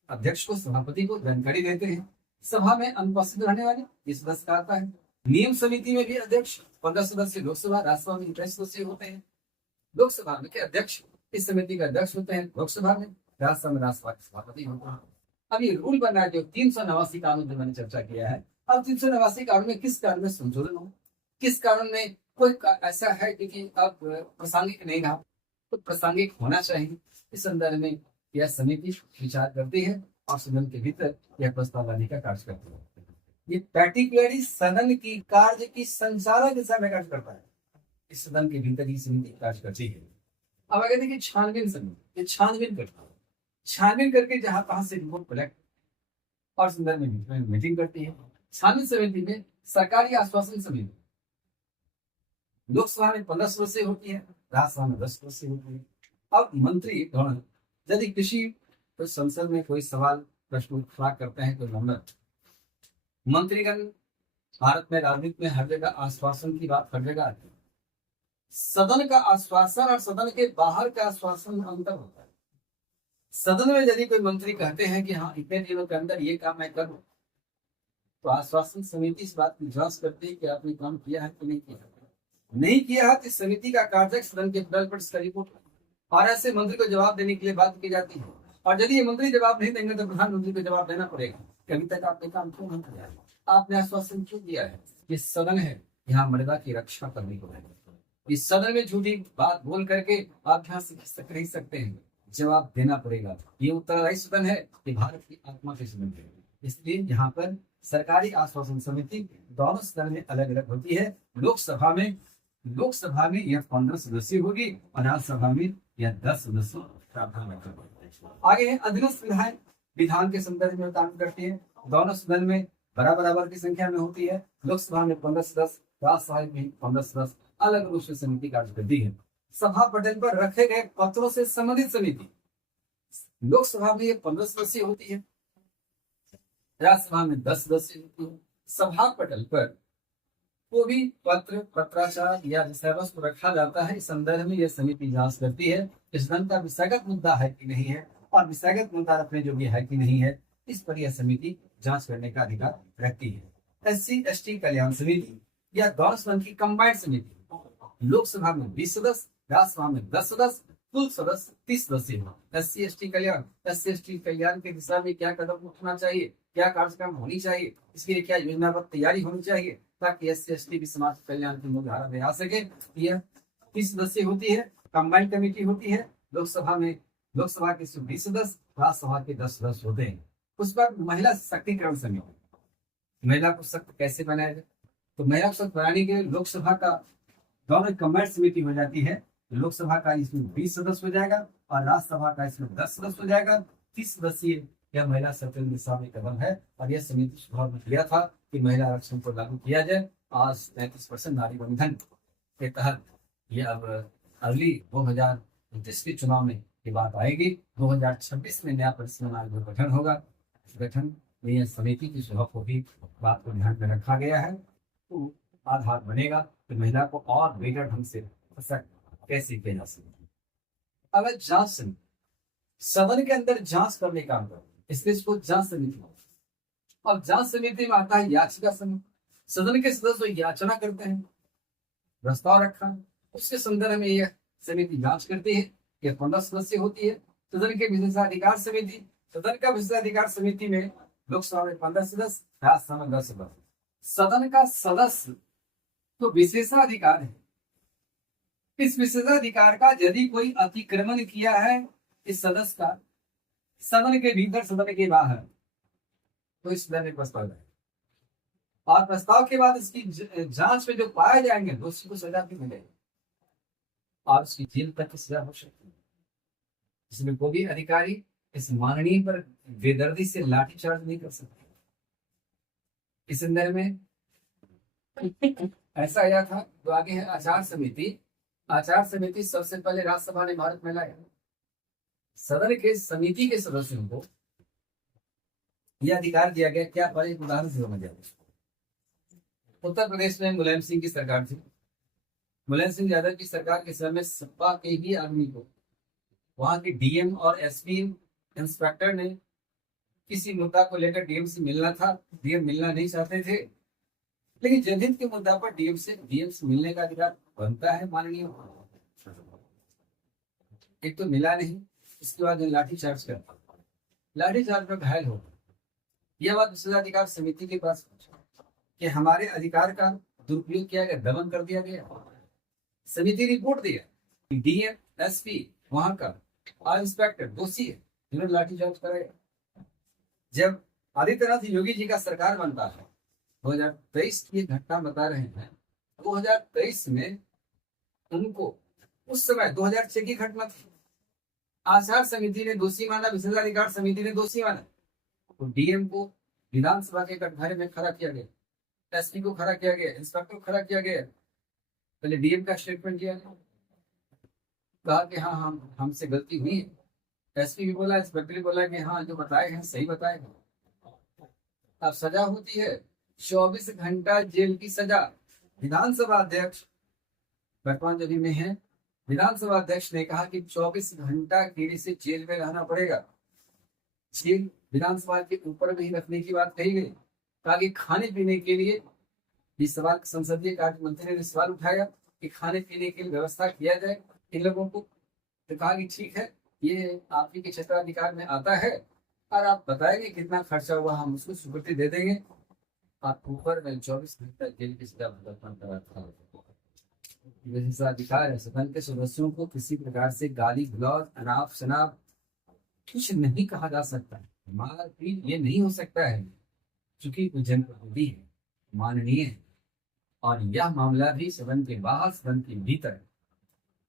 अध्यक्ष को, सभापति को जानकारी देते हैं। सभा में अनुपस्थित रहने वाले ये सदस्य का आता है। नियम समिति में भी अध्यक्ष 15 सदस्य, लोकसभा राज्यसभा में 21 सदस्य होते हैं। लोकसभा में के अध्यक्ष इस समिति का अध्यक्ष होते हैं, लोकसभा में, राज्यसभा में राज्यसभा के सभापति होते हैं। अब ये रूल बना है जो 389 कानून जो मैंने चर्चा किया है। अब 389 कानून में किस कानून में संशोधन हो, किस कानून में कोई ऐसा है कि अब प्रासंगिक नहीं रहा तो प्रासंगिक होना चाहिए, इस संदर्भ में यह समिति विचार करती है और सदन के भीतर यह प्रस्ताव लाने का कार्य करती है। ये पर्टिकुलरली सदन की कार्य की संचालन दिशा में कार्य करता है। इस सदन के भीतर ही समिति कार्य करती है। अब अगर देखिए छानबीन समिति, ये छानबीन करती है। छानबीन करके जहां तहां से रिपोर्ट कलेक्ट और संदर्भ में मीटिंग करती है। छानबीन समिति में सरकारी आश्वासन समिति लोकसभा में 15 सदस्य होती है, राज्यसभा में 10 सदस्य होती है। अब मंत्री गण यदि किसी तो संसद में कोई सवाल प्रश्न खड़ा करते हैं तो मंत्रीगण भारत में राजनीति में हर जगह आश्वासन की बात हर जगह आती है। सदन का आश्वासन और सदन के बाहर का आश्वासन में अंतर होता है। सदन में यदि कोई मंत्री कहते हैं कि हाँ इतने दिनों के अंदर ये काम मैं करूं, तो आश्वासन समिति इस बात की जांच करती है कि आपने काम किया है कि नहीं किया। नहीं किया है तो समिति का कार्य सदन के पटल पर इसका रिपोर्ट और ऐसे मंत्री को जवाब देने के लिए बात की जाती है। और यदि ये मंत्री जवाब नहीं देंगे तो प्रधानमंत्री को जवाब देना पड़ेगा कि अभी तक आपने काम क्यों नहीं किया, आपने आश्वासन क्यों दिया है। ये सदन है, यहाँ मर्यादा की रक्षा करने को है। इस सदन में झूठी बात बोल करके आप यहाँ से खिसक नहीं सकते हैं, जवाब देना पड़ेगा। ये उत्तरदायी सदन है, ये भारत की आत्मा के सदन है। इसलिए यहाँ पर सरकारी आश्वासन समिति दोनों सदन में अलग अलग होती है। लोकसभा में यह 15 सदस्य होगी और राज्यसभा में यह 10 सदस्यों प्रावधान रखा होगा। आगे है अधीनस्थ विधायक, विधान के संदर्भ में काम करती है। दोनों सदन में बराबर की संख्या में होती है। लोकसभा में 15 सदस्य, राज्यसभा में 15 सदस्य, अलग रूप से समिति कार्य करती है। सभा पटल पर रखे गए पत्रों से संबंधित समिति लोकसभा में 15 सदस्य होती है, राज्यसभा में 10 सदस्य होती है। सभा पटल पर को भी पत्र पत्राचार या विषय वस्तु रखा जाता है, इस संदर्भ में यह समिति जांच करती है इस धन का विषयगत मुद्दा है कि नहीं है, और विषयगत मुद्दा रखने योग्य है कि नहीं है, इस पर यह समिति जांच करने का अधिकार रखती है। SC/ST कल्याण समिति या गौर सदन की कंबाइंड समिति, लोकसभा में 20 सदस्य, राज्यसभा में 10 सदस्य, कुल सदस्य 30 सदस्य हो। SC/ST कल्याण, SC/ST कल्याण के दिशा में क्या कदम उठना चाहिए, क्या कार्यक्रम होनी चाहिए, इसके लिए क्या योजनाबद्ध तैयारी होनी चाहिए, ताकि SC/ST भी समाज कल्याण की मुख्यधारा में आ सके। यह 30 सदस्य होती है, कंबाइंड कमेटी होती है। लोकसभा के 20 सदस्य, राज्यसभा के 10 सदस्य होते हैं। उस पर महिला सशक्तिकरण समिति, महिला को सशक्त कैसे बनाया जाए, तो महिला को सशक्त बनाने के लिए लोकसभा का दोनों कंबाइंड समिति हो जाती है। लोकसभा का इसमें 20 सदस्य हो जाएगा और राज्यसभा का इसमें 10 सदस्य हो जाएगा। 30 सदस्यीय यह महिला सशक्तिकरण दिशा में कदम है, और यह समिति सुझाव में दिया था कि महिला आरक्षण को लागू किया जाए। आज 33% नारी बंधन के तहत यह अब अगली 2029 के चुनाव में ये बात आएगी। 2026 में नया परिसीमन आयोग का गठन होगा। गठन में यह समिति की सुझाव को भी बात को ध्यान में रखा गया है, तो आधार बनेगा कि महिला को और बेहतर ढंग से सशक्त कैसे किया जा सके। अब जांच समिति, सदन के अंदर जांच करने का काम, इसलिए इसको जांच समिति। अब जांच समिति में आता है याचिका समिति। सदन के सदस्य याचना करते हैं, प्रस्ताव रखा, उसके संदर्भ में यह समिति जांच करती है। यह 15 सदस्य होती है। सदन के विशेषाधिकार समिति, सदन का विशेषाधिकार समिति में लोकसभा में 15 सदस्य, राज्यसभा में 10 सदस्य। सदन का सदस्य तो विशेषाधिकार है। इस विशेषाधिकार का यदि कोई अतिक्रमण किया है इस सदस्य का, सदन के भीतर सदन के बाहर, तो इस सदन में प्रस्ताव है, और प्रस्ताव के बाद इसकी जांच में जो पाए जाएंगे दोषी को सजा भी मिलेगी और उसकी जेल तक की सजा हो सकती है। इसमें कोई भी अधिकारी इस माननीय पर बेदर्दी से लाठीचार्ज नहीं कर सकते। इस संदर्भ में ऐसा आया था। तो आगे है आचार समिति। आचार समिति सबसे पहले राज्यसभा ने भारत में लाया। सदन के समिति के सदस्यों को यह अधिकार दिया गया। क्या बड़े उदाहरण से समझ जाए। उत्तर प्रदेश में मुलायम सिंह की सरकार थी। मुलायम सिंह यादव की सरकार के समय में सपा के ही आदमी को वहां के DM और SP इंस्पेक्टर ने किसी मुद्दा को लेकर DM से मिलना था। DM मिलना नहीं चाहते थे, लेकिन जनहित के मुद्दा पर DM से मिलने का अधिकार बनता है माननीय। एक तो मिला नहीं, इसके बाद लाठीचार्ज करता, लाठीचार्ज में घायल हो। यह बात विशेषाधिकार समिति के पास कि हमारे अधिकार का दुरुपयोग किया गया, दमन कर दिया गया। समिति रिपोर्ट दिया कि DM SP वहां का इंस्पेक्टर दोषी है, जिन्होंने लाठीचार्ज कराया। जब आदित्यनाथ योगी जी का सरकार बनता है, 2023 की घटना बता रहे हैं। 2023 में उनको उस समय 2006 की घटना थी। आचार समिति ने दोषी माना, विशेषाधिकार समिति ने दोषी माना। तो DM को विधानसभा के कटघरे में खड़ा किया गया, SP को खड़ा किया गया, इंस्पेक्टर को खड़ा किया गया। पहले DM का स्टेटमेंट दिया, कहा कि हाँ हमसे गलती हुई है। SP भी बोला, इंस्पेक्टर भी बोला कि हाँ जो बताए हैं सही बताए हैं। अब सजा होती है 24 घंटा जेल की सजा। विधानसभा अध्यक्ष वर्तमान जगह में है, विधानसभा अध्यक्ष ने कहा कि 24 घंटा केड़ी से जेल में रहना पड़ेगा। जेल विधानसभा के ऊपर भी रखने की बात कही गई, ताकि खाने पीने के लिए, इस सवाल संसदीय कार्य मंत्री ने सवाल उठाया कि खाने पीने के लिए व्यवस्था किया जाए इन लोगों को। तो कहा कि ठीक है, ये आप ही के क्षेत्राधिकार में आता है और आप बताएंगे कितना खर्चा हुआ, हम उसको स्वीकृति दे देंगे। आप ऊपर में 24 घंटा जेल की सजा भुगतान कराता अधिकार है। सदन के सदस्यों को किसी प्रकार से गाली गलौज, अनाप शनाप कुछ नहीं कहा जा सकता। मारपीट ये नहीं हो सकता है, क्योंकि जनप्रतिनिधि है, माननीय है। और यह मामला भी सदन के बाहर, सदन के भीतर,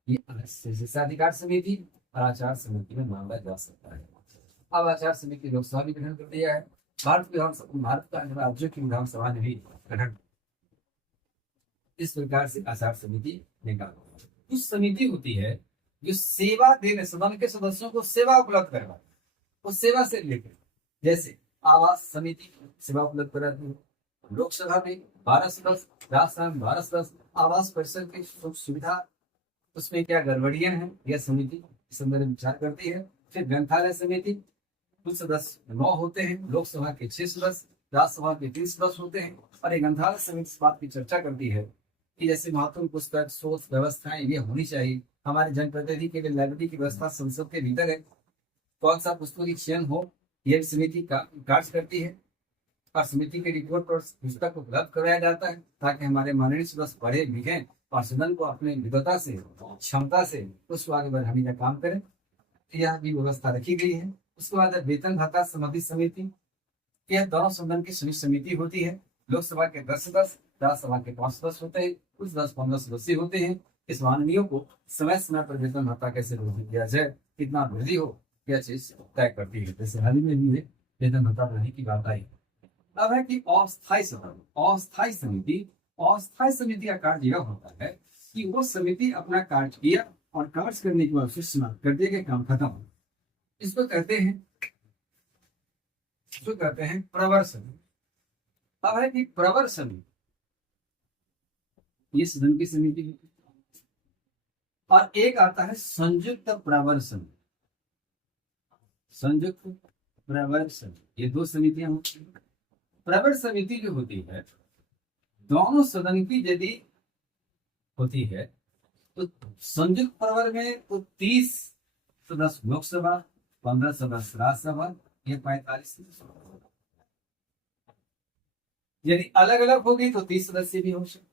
ये विशेषाधिकार समिति और आचार समिति में मामला जा सकता है। अब आचार समिति लोकसभा भी गठन कर दिया है। भारत का राज्यों की विधानसभा ने भी गठन इस प्रकार से आचार समिति निकाला। कुछ समिति होती है जो सेवा देने, सदन के सदस्यों को सेवा उपलब्ध करवा, उस सेवा से रिलेटेड, जैसे आवास समिति सेवा उपलब्ध कराती है, लोकसभा में 12 सदस्य, राज्यसभा में 12 सदस्य। आवास परिषद की सुविधा, उसमें क्या गड़बड़ियां हैं, यह समिति इस संदर्भ में विचार करती है। फिर ग्रंथालय समिति, कुछ सदस्य 9 होते हैं, लोकसभा के 6 सदस्य, राज्यसभा के 3 सदस्य होते हैं। और ये ग्रंथालय समिति इस बात की चर्चा करती है कि जैसे महत्वपूर्ण पुस्तक, शोध व्यवस्थाएं ये होनी चाहिए। हमारे जनप्रतिनिधि के लिए लाइब्रेरी की व्यवस्था संसद के भीतर है। कौन सा पुस्तकों की चयन हो, यह समिति का कार्य करती है। और समिति की रिपोर्ट पर पुस्तक उपलब्ध कराया जाता है ताकि हमारे माननीय सदस्य पढ़े लिखें और सदन को अपने विद्वता से, क्षमता से उस आगे बढ़ाने का काम करें। यह भी व्यवस्था रखी गई है। उसके बाद वेतन भत्ता संबंधी समिति, यह दोनों सदन की संयुक्त समिति होती है। लोकसभा के 10 सदस्य, राज्यसभा के 5 सदस्य होते हैं, कुछ 10-15 सदस्य होते हैं। इस माननीयों को समय समय पर वेतन भत्ता कैसे वृद्धि किया जाए, कितना वृद्धि हो, यह चीज तय करती है। जैसे हाल ही में भी वेतन भत्ता बढ़ने की बात आई। अब है कि अस्थायी सदन, अस्थायी समिति। अस्थायी समिति का कार्य यह होता है कि वो समिति अपना कार्य किया और कार्य करने के बाद फिर समाप्त कर दिया गया, काम खत्म। इसको कहते हैं प्रवर समिति। अब है कि प्रवर समिति, ये सदन की समिति है। और एक आता है संयुक्त प्रवर समिति। संयुक्त प्रवर समिति, ये 2 समितियां होती हैं। प्रवर समिति जो होती है, दोनों सदन की यदि होती है तो संयुक्त प्रवर में तो 30 सदस्य लोकसभा, 15 सदस्य राज्यसभा, ये 45 सदस्य। यदि अलग अलग होगी तो 30 सदस्य भी हो सकते।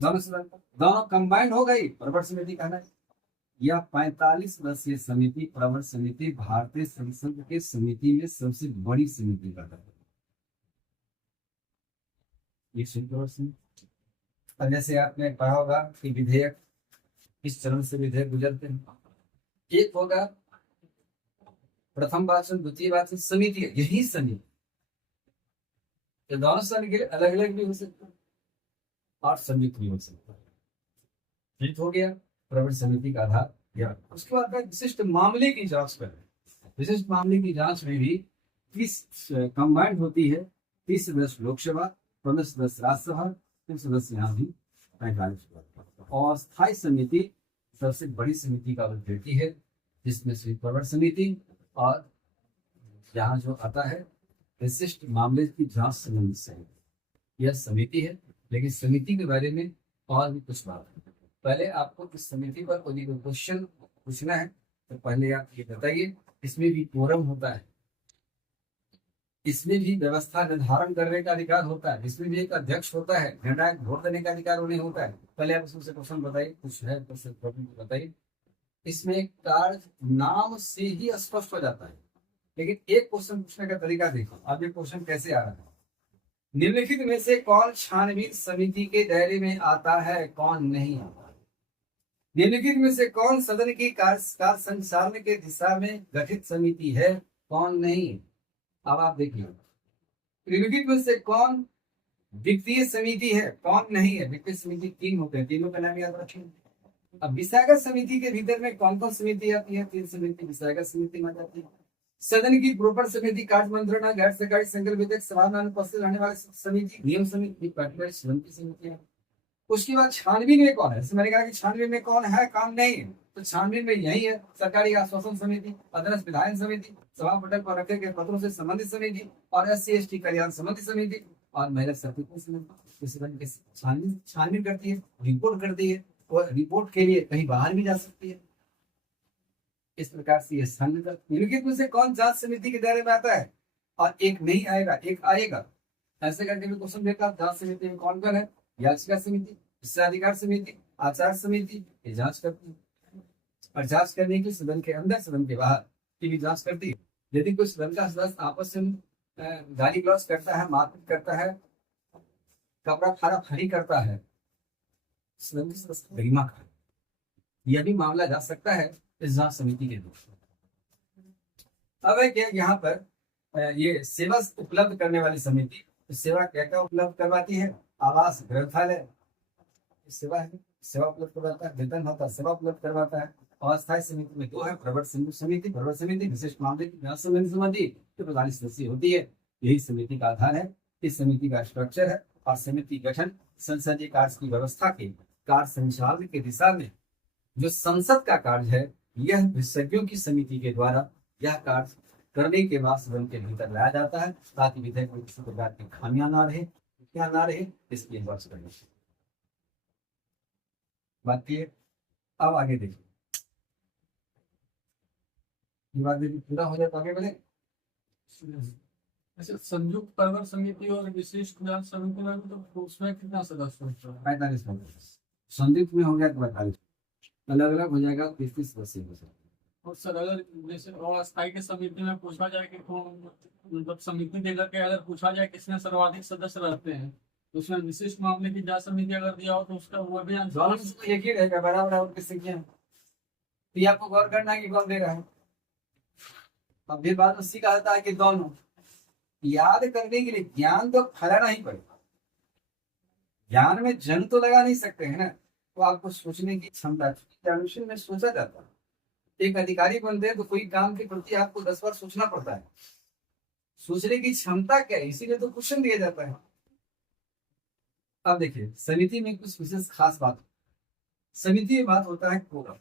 दोनों सदन, दोनों कंबाइंड हो गई, प्रवर समिति कहना है। यह 45 सदस्यीय समिति, प्रवर समिति, भारतीय संसद के समिति में सबसे बड़ी समिति का है। और जैसे आपने पढ़ा होगा कि विधेयक किस चरण से विधेयक गुजरते हैं। एक होगा प्रथम वाचन, द्वितीय वाचन, समिति, यही समिति। तो दोनों सदन के लिए अलग अलग भी हो सकता है और संयुक्त भी हो सकता है। ठीक हो गया प्रवर समिति का आधार या। उसके बाद विशिष्ट मामले की जांच करें। विशिष्ट मामले की जांच में भी 30 कंबाइंड होती है। 30 सदस्य लोकसभा, 15 सदस्य राज्यसभा, 3 सदस्य यहाँ भी 45 सदस्य। और स्थायी समिति सबसे बड़ी समिति का रूप लेती है, जिसमें से प्रवर समिति और यहाँ जो आता है विशिष्ट मामले की जांच संबंधित समिति, यह समिति है। लेकिन समिति के बारे में और भी कुछ बात है। पहले आपको इस समिति पर कोई क्वेश्चन पूछना है तो पहले आप ये बताइए, इसमें भी कोरम होता है, इसमें भी व्यवस्था निर्धारण करने का अधिकार होता है, इसमें भी एक अध्यक्ष होता है, निर्णायक वोट देने का अधिकार उन्हें होता है। पहले आप उसमें से क्वेश्चन बताइए, कुछ है तो बताइए। इसमें कार्य नाम से ही स्पष्ट हो जाता है, लेकिन एक क्वेश्चन पूछने का तरीका देखो। अब ये क्वेश्चन कैसे आ रहा है, निम्नलिखित में से कौन छानबीन समिति के दायरे में आता है, कौन नहीं आता। निम्नलिखित में से कौन सदन की कार्य संचालन के दिशा में गठित समिति है, कौन नहीं। अब आप देखिए, निम्नलिखित में से कौन वित्तीय समिति है, कौन नहीं है। वित्तीय समिति 3 होते हैं, तीनों का नाम याद रखें। अब विषयगत समिति के भीतर में कौन कौन समिति आती है, 3 समिति विषयगत समिति में जाती है। सदन की प्रोपर समिति, कार्य मंत्रणा, गैर सरकारी संकल्प विधेयक, सभा में अनुपस्थित रहने वाले समिति, नियम समिति, सदन की समिति है। उसके बाद छानबीन में कौन है, जैसे मैंने कहा कि छानबीन में कौन है, कौन नहीं है। तो छानबीन में यही है, सरकारी आश्वासन समिति, अधीनस्थ विधायन समिति, सभा पटल पर रखे गए पत्रों से संबंधित समिति, और SC/ST कल्याण संबंधित समिति, और महिला समिति समिति। छानबीन करती है, रिपोर्ट करती है, और रिपोर्ट के लिए कहीं बाहर भी जा सकती है। इस प्रकार से यह निम्नलिखित में से कौन जांच समिति के दायरे में आता है, और एक नहीं आएगा, एक आएगा। ऐसे करके भी क्वेश्चन देखा, जांच समिति में कौन कौन है। याचिका समिति, विशेषाधिकार समिति, आचार समिति, ये जांच करती है। और जांच करने की सदन के अंदर, सदन के बाहर की भी जांच करती है। यदि कोई सदन का सदस्य आपस में गाली गलौज करता है, मारपीट करता है, कपड़ा फाड़ा फाड़ी करता है, सदन की सदस्य गरिमा का, यह भी मामला जा सकता है इस जांच समिति के द्वारा। अब है क्या यहाँ पर ये सेवा उपलब्ध करने वाली समिति, सेवा क्या क्या उपलब्ध करवाती है। आवास, ग्रंथालय सेवा है, सेवा उपलब्ध करवाता है। वेतन भत्ता सेवा उपलब्ध करवाता है। और अस्थायी समिति में 2 है, प्रवर समिति, प्रवर समिति विशिष्ट मामले की जांच संबंधी समिति, जो 45 सदस्यीय होती है। यही समिति का आधार है। इस समिति का स्ट्रक्चर है और समिति गठन संसदीय कार्य की व्यवस्था के कार्य संचालन की दिशा में जो संसद का कार्य है, यह विशेषज्ञों की समिति के द्वारा यह कार्य करने के बाद सदन के भीतर लाया जाता है, ताकि विधेयक में किसी प्रकार की खामियां ना रहे, क्या ना रहे, इसकी जांच करनी। बात क्लियर? अब आगे देखिए, बात यदि पूरा हो जाए तो आगे बढ़े। अच्छा, संयुक्त परिवहन समिति और विशिष्ट जांच समिति में तो उसमें कितना सदस्य होता है? 45 मेंबर। संयुक्त में हो गया तो 45, अलग अलग हो जाएगा 30 सदस्य हो सकते। और सर अगर जैसे अस्थायी की समिति में पूछा जाए कि कौन, मतलब समिति देकर के अगर पूछा जाए किसमें सर्वाधिक सदस्य रहते हैं, तो उसमें विशिष्ट मामले की जांच समिति अगर दिया हो तो उसका वो भी आंसर। दोनों में तो एक ही रहेगा, बराबर और किससे क्या है, तो ये आपको गौर करना है कि कौन दे रहा है। अब भी बात उसी का आता है कि दोनों याद करने के लिए ज्ञान तो फैलाना ही पड़ेगा। ज्ञान में जंग तो लगा नहीं सकते हैं ना, तो आपको सोचने की क्षमता में सोचा जाता है। एक अधिकारी बनते हैं तो कोई काम के प्रति आपको 10 बार सोचना पड़ता है। सोचने की क्षमता क्या है, इसीलिए तो क्वेश्चन दिया जाता है। अब देखिए, समिति में कुछ विशेष खास बात। समिति में बात होता है कोरम।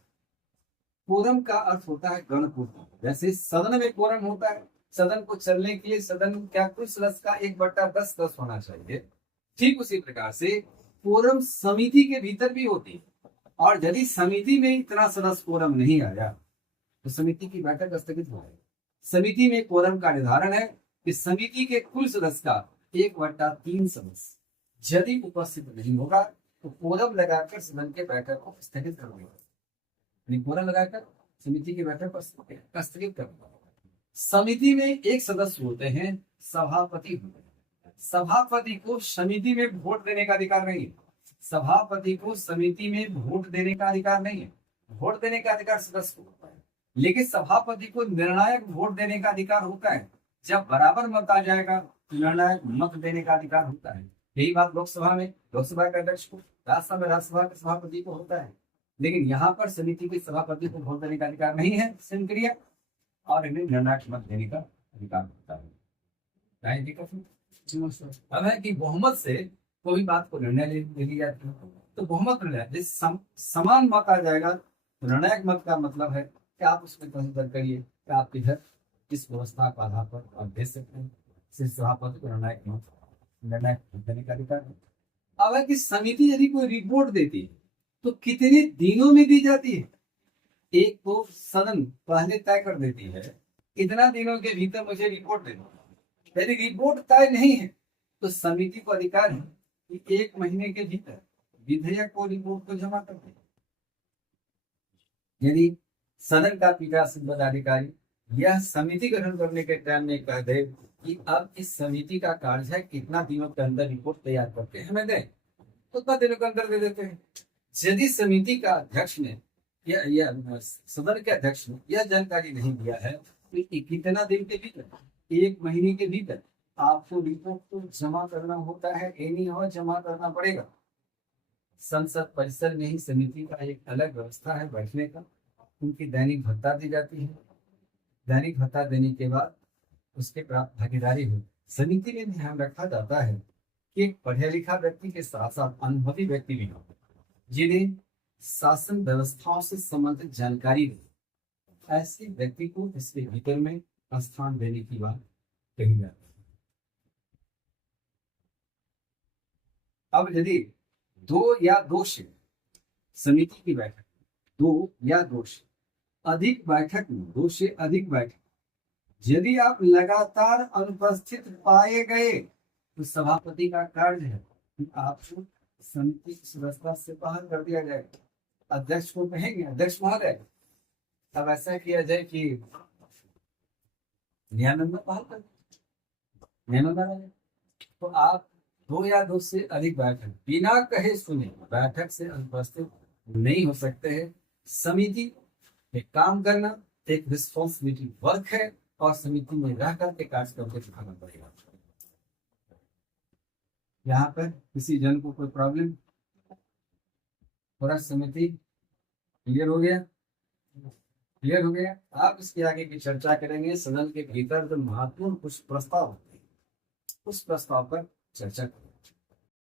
कोरम का अर्थ होता है गणपूर्ण। जैसे सदन में कोरम होता है, सदन को चलने के लिए सदन क्या कुल सदस्य का 1/10 सदस्य होना चाहिए, ठीक उसी प्रकार से कोरम समिति के भीतर भी होती है। और यदि समिति में इतना सदस्य कोरम नहीं आया तो समिति की बैठक स्थगित हो जाएगी। समिति में कोरम का निर्धारण है कि समिति के कुल सदस्य का 1/3 सदस्य यदि उपस्थित नहीं होगा तो कोरम लगाकर सदन के बैठक को स्थगित कर देगा। कोरम लगाकर समिति की बैठक को स्थगित कर देगा। समिति में एक सदस्य होते हैं, सभापति होते हैं। सभापति को समिति में वोट देने का अधिकार नहीं है। सभापति को समिति में वोट देने का अधिकार नहीं है। वोट देने का अधिकार सदस्य को होता है, लेकिन सभापति को निर्णायक वोट देने का अधिकार होता है। जब बराबर मत आ जाएगा तो निर्णायक मत देने का अधिकार होता है। यही बात लोकसभा में लोकसभा के अध्यक्ष को, राज्यसभा में राज्यसभा के सभापति को होता है। लेकिन यहाँ पर समिति के सभापति को वोट देने का अधिकार नहीं है, क्रिया, और इन्हें निर्णायक मत देने का अधिकार होता है। अब है कि बहुमत से कोई बात को निर्णय ले लिया जाती है, तो बहुमत निर्णय समान मत आ जाएगा तो निर्णायक मत का मतलब है कि आप उसमें कंसिडर करिए कि आप इधर किस व्यवस्था के आधार पर आप भेज सकते हैं। सिर्फ सभापति को निर्णायक मत देने का अधिकार है। अब है कि समिति यदि कोई रिपोर्ट देती है तो कितने दिनों में दी जाती है। एक तो सदन पहले तय कर देती है इतना दिनों के भीतर मुझे रिपोर्ट देना। यदि रिपोर्ट तय नहीं है तो समिति को अधिकार है कि 1 महीने के भीतर विधेयक को रिपोर्ट को जमा कर दे। यदि सदन का पीठासीन पदाधिकारी यह समिति गठन करने के टाइम में कह दे कि अब इस समिति का कार्य है कितना दिनों के अंदर रिपोर्ट तैयार करके हमें दें, तो उतना दिनों के अंदर दे देते हैं। यदि समिति का अध्यक्ष ने या सदन के अध्यक्ष ने यह जानकारी नहीं दिया है तो कितना दिन के भीतर, 1 महीने के भीतर आपको रिपोर्ट को जमा करना होता है। एनी हो जमा करना पड़ेगा। संसद परिसर में ही समिति का एक अलग व्यवस्था है बैठने का। उनकी दैनिक भत्ता दी जाती है। दैनिक भत्ता देने के बाद उसके प्राप्त भागीदारी हो। समिति में ध्यान रखा जाता है कि पढ़े लिखा व्यक्ति के साथ साथ अनुभवी व्यक्ति भी हो, जिन्हें शासन व्यवस्थाओं से संबंधित जानकारी दे। ऐसे व्यक्ति को इसके भीतर में स्थान देने की बात कही जाती है। अब यदि 2 या 2 से समिति की बैठक, 2 या 2 से अधिक बैठक में, 2 से अधिक बैठक यदि आप लगातार अनुपस्थित पाए गए तो सभापति का कार्य है कि आपको समिति की सदस्यता से बाहर कर दिया जाएगा। अध्यक्ष को कहेंगे, अध्यक्ष महोदय अब ऐसा किया जाए कि नियमानुसार बहाल कर, नियमानुसार तो आप 2 या 2 से अधिक बैठक बिना कहे सुने बैठक से अनुपस्थित नहीं हो सकते हैं। समिति एक काम करना एक रिस्पॉन्सिबिलिटी वर्क है और समिति में रह करके कार्य करके दिखाना पड़ेगा। यहाँ पर किसी जन को कोई प्रॉब्लम, पूरा समिति क्लियर हो गया? क्लियर हो गया। आप इसके आगे की चर्चा करेंगे। सदन के भीतर जो महत्वपूर्ण कुछ प्रस्ताव होते हैं उस प्रस्ताव पर चर्चा करें।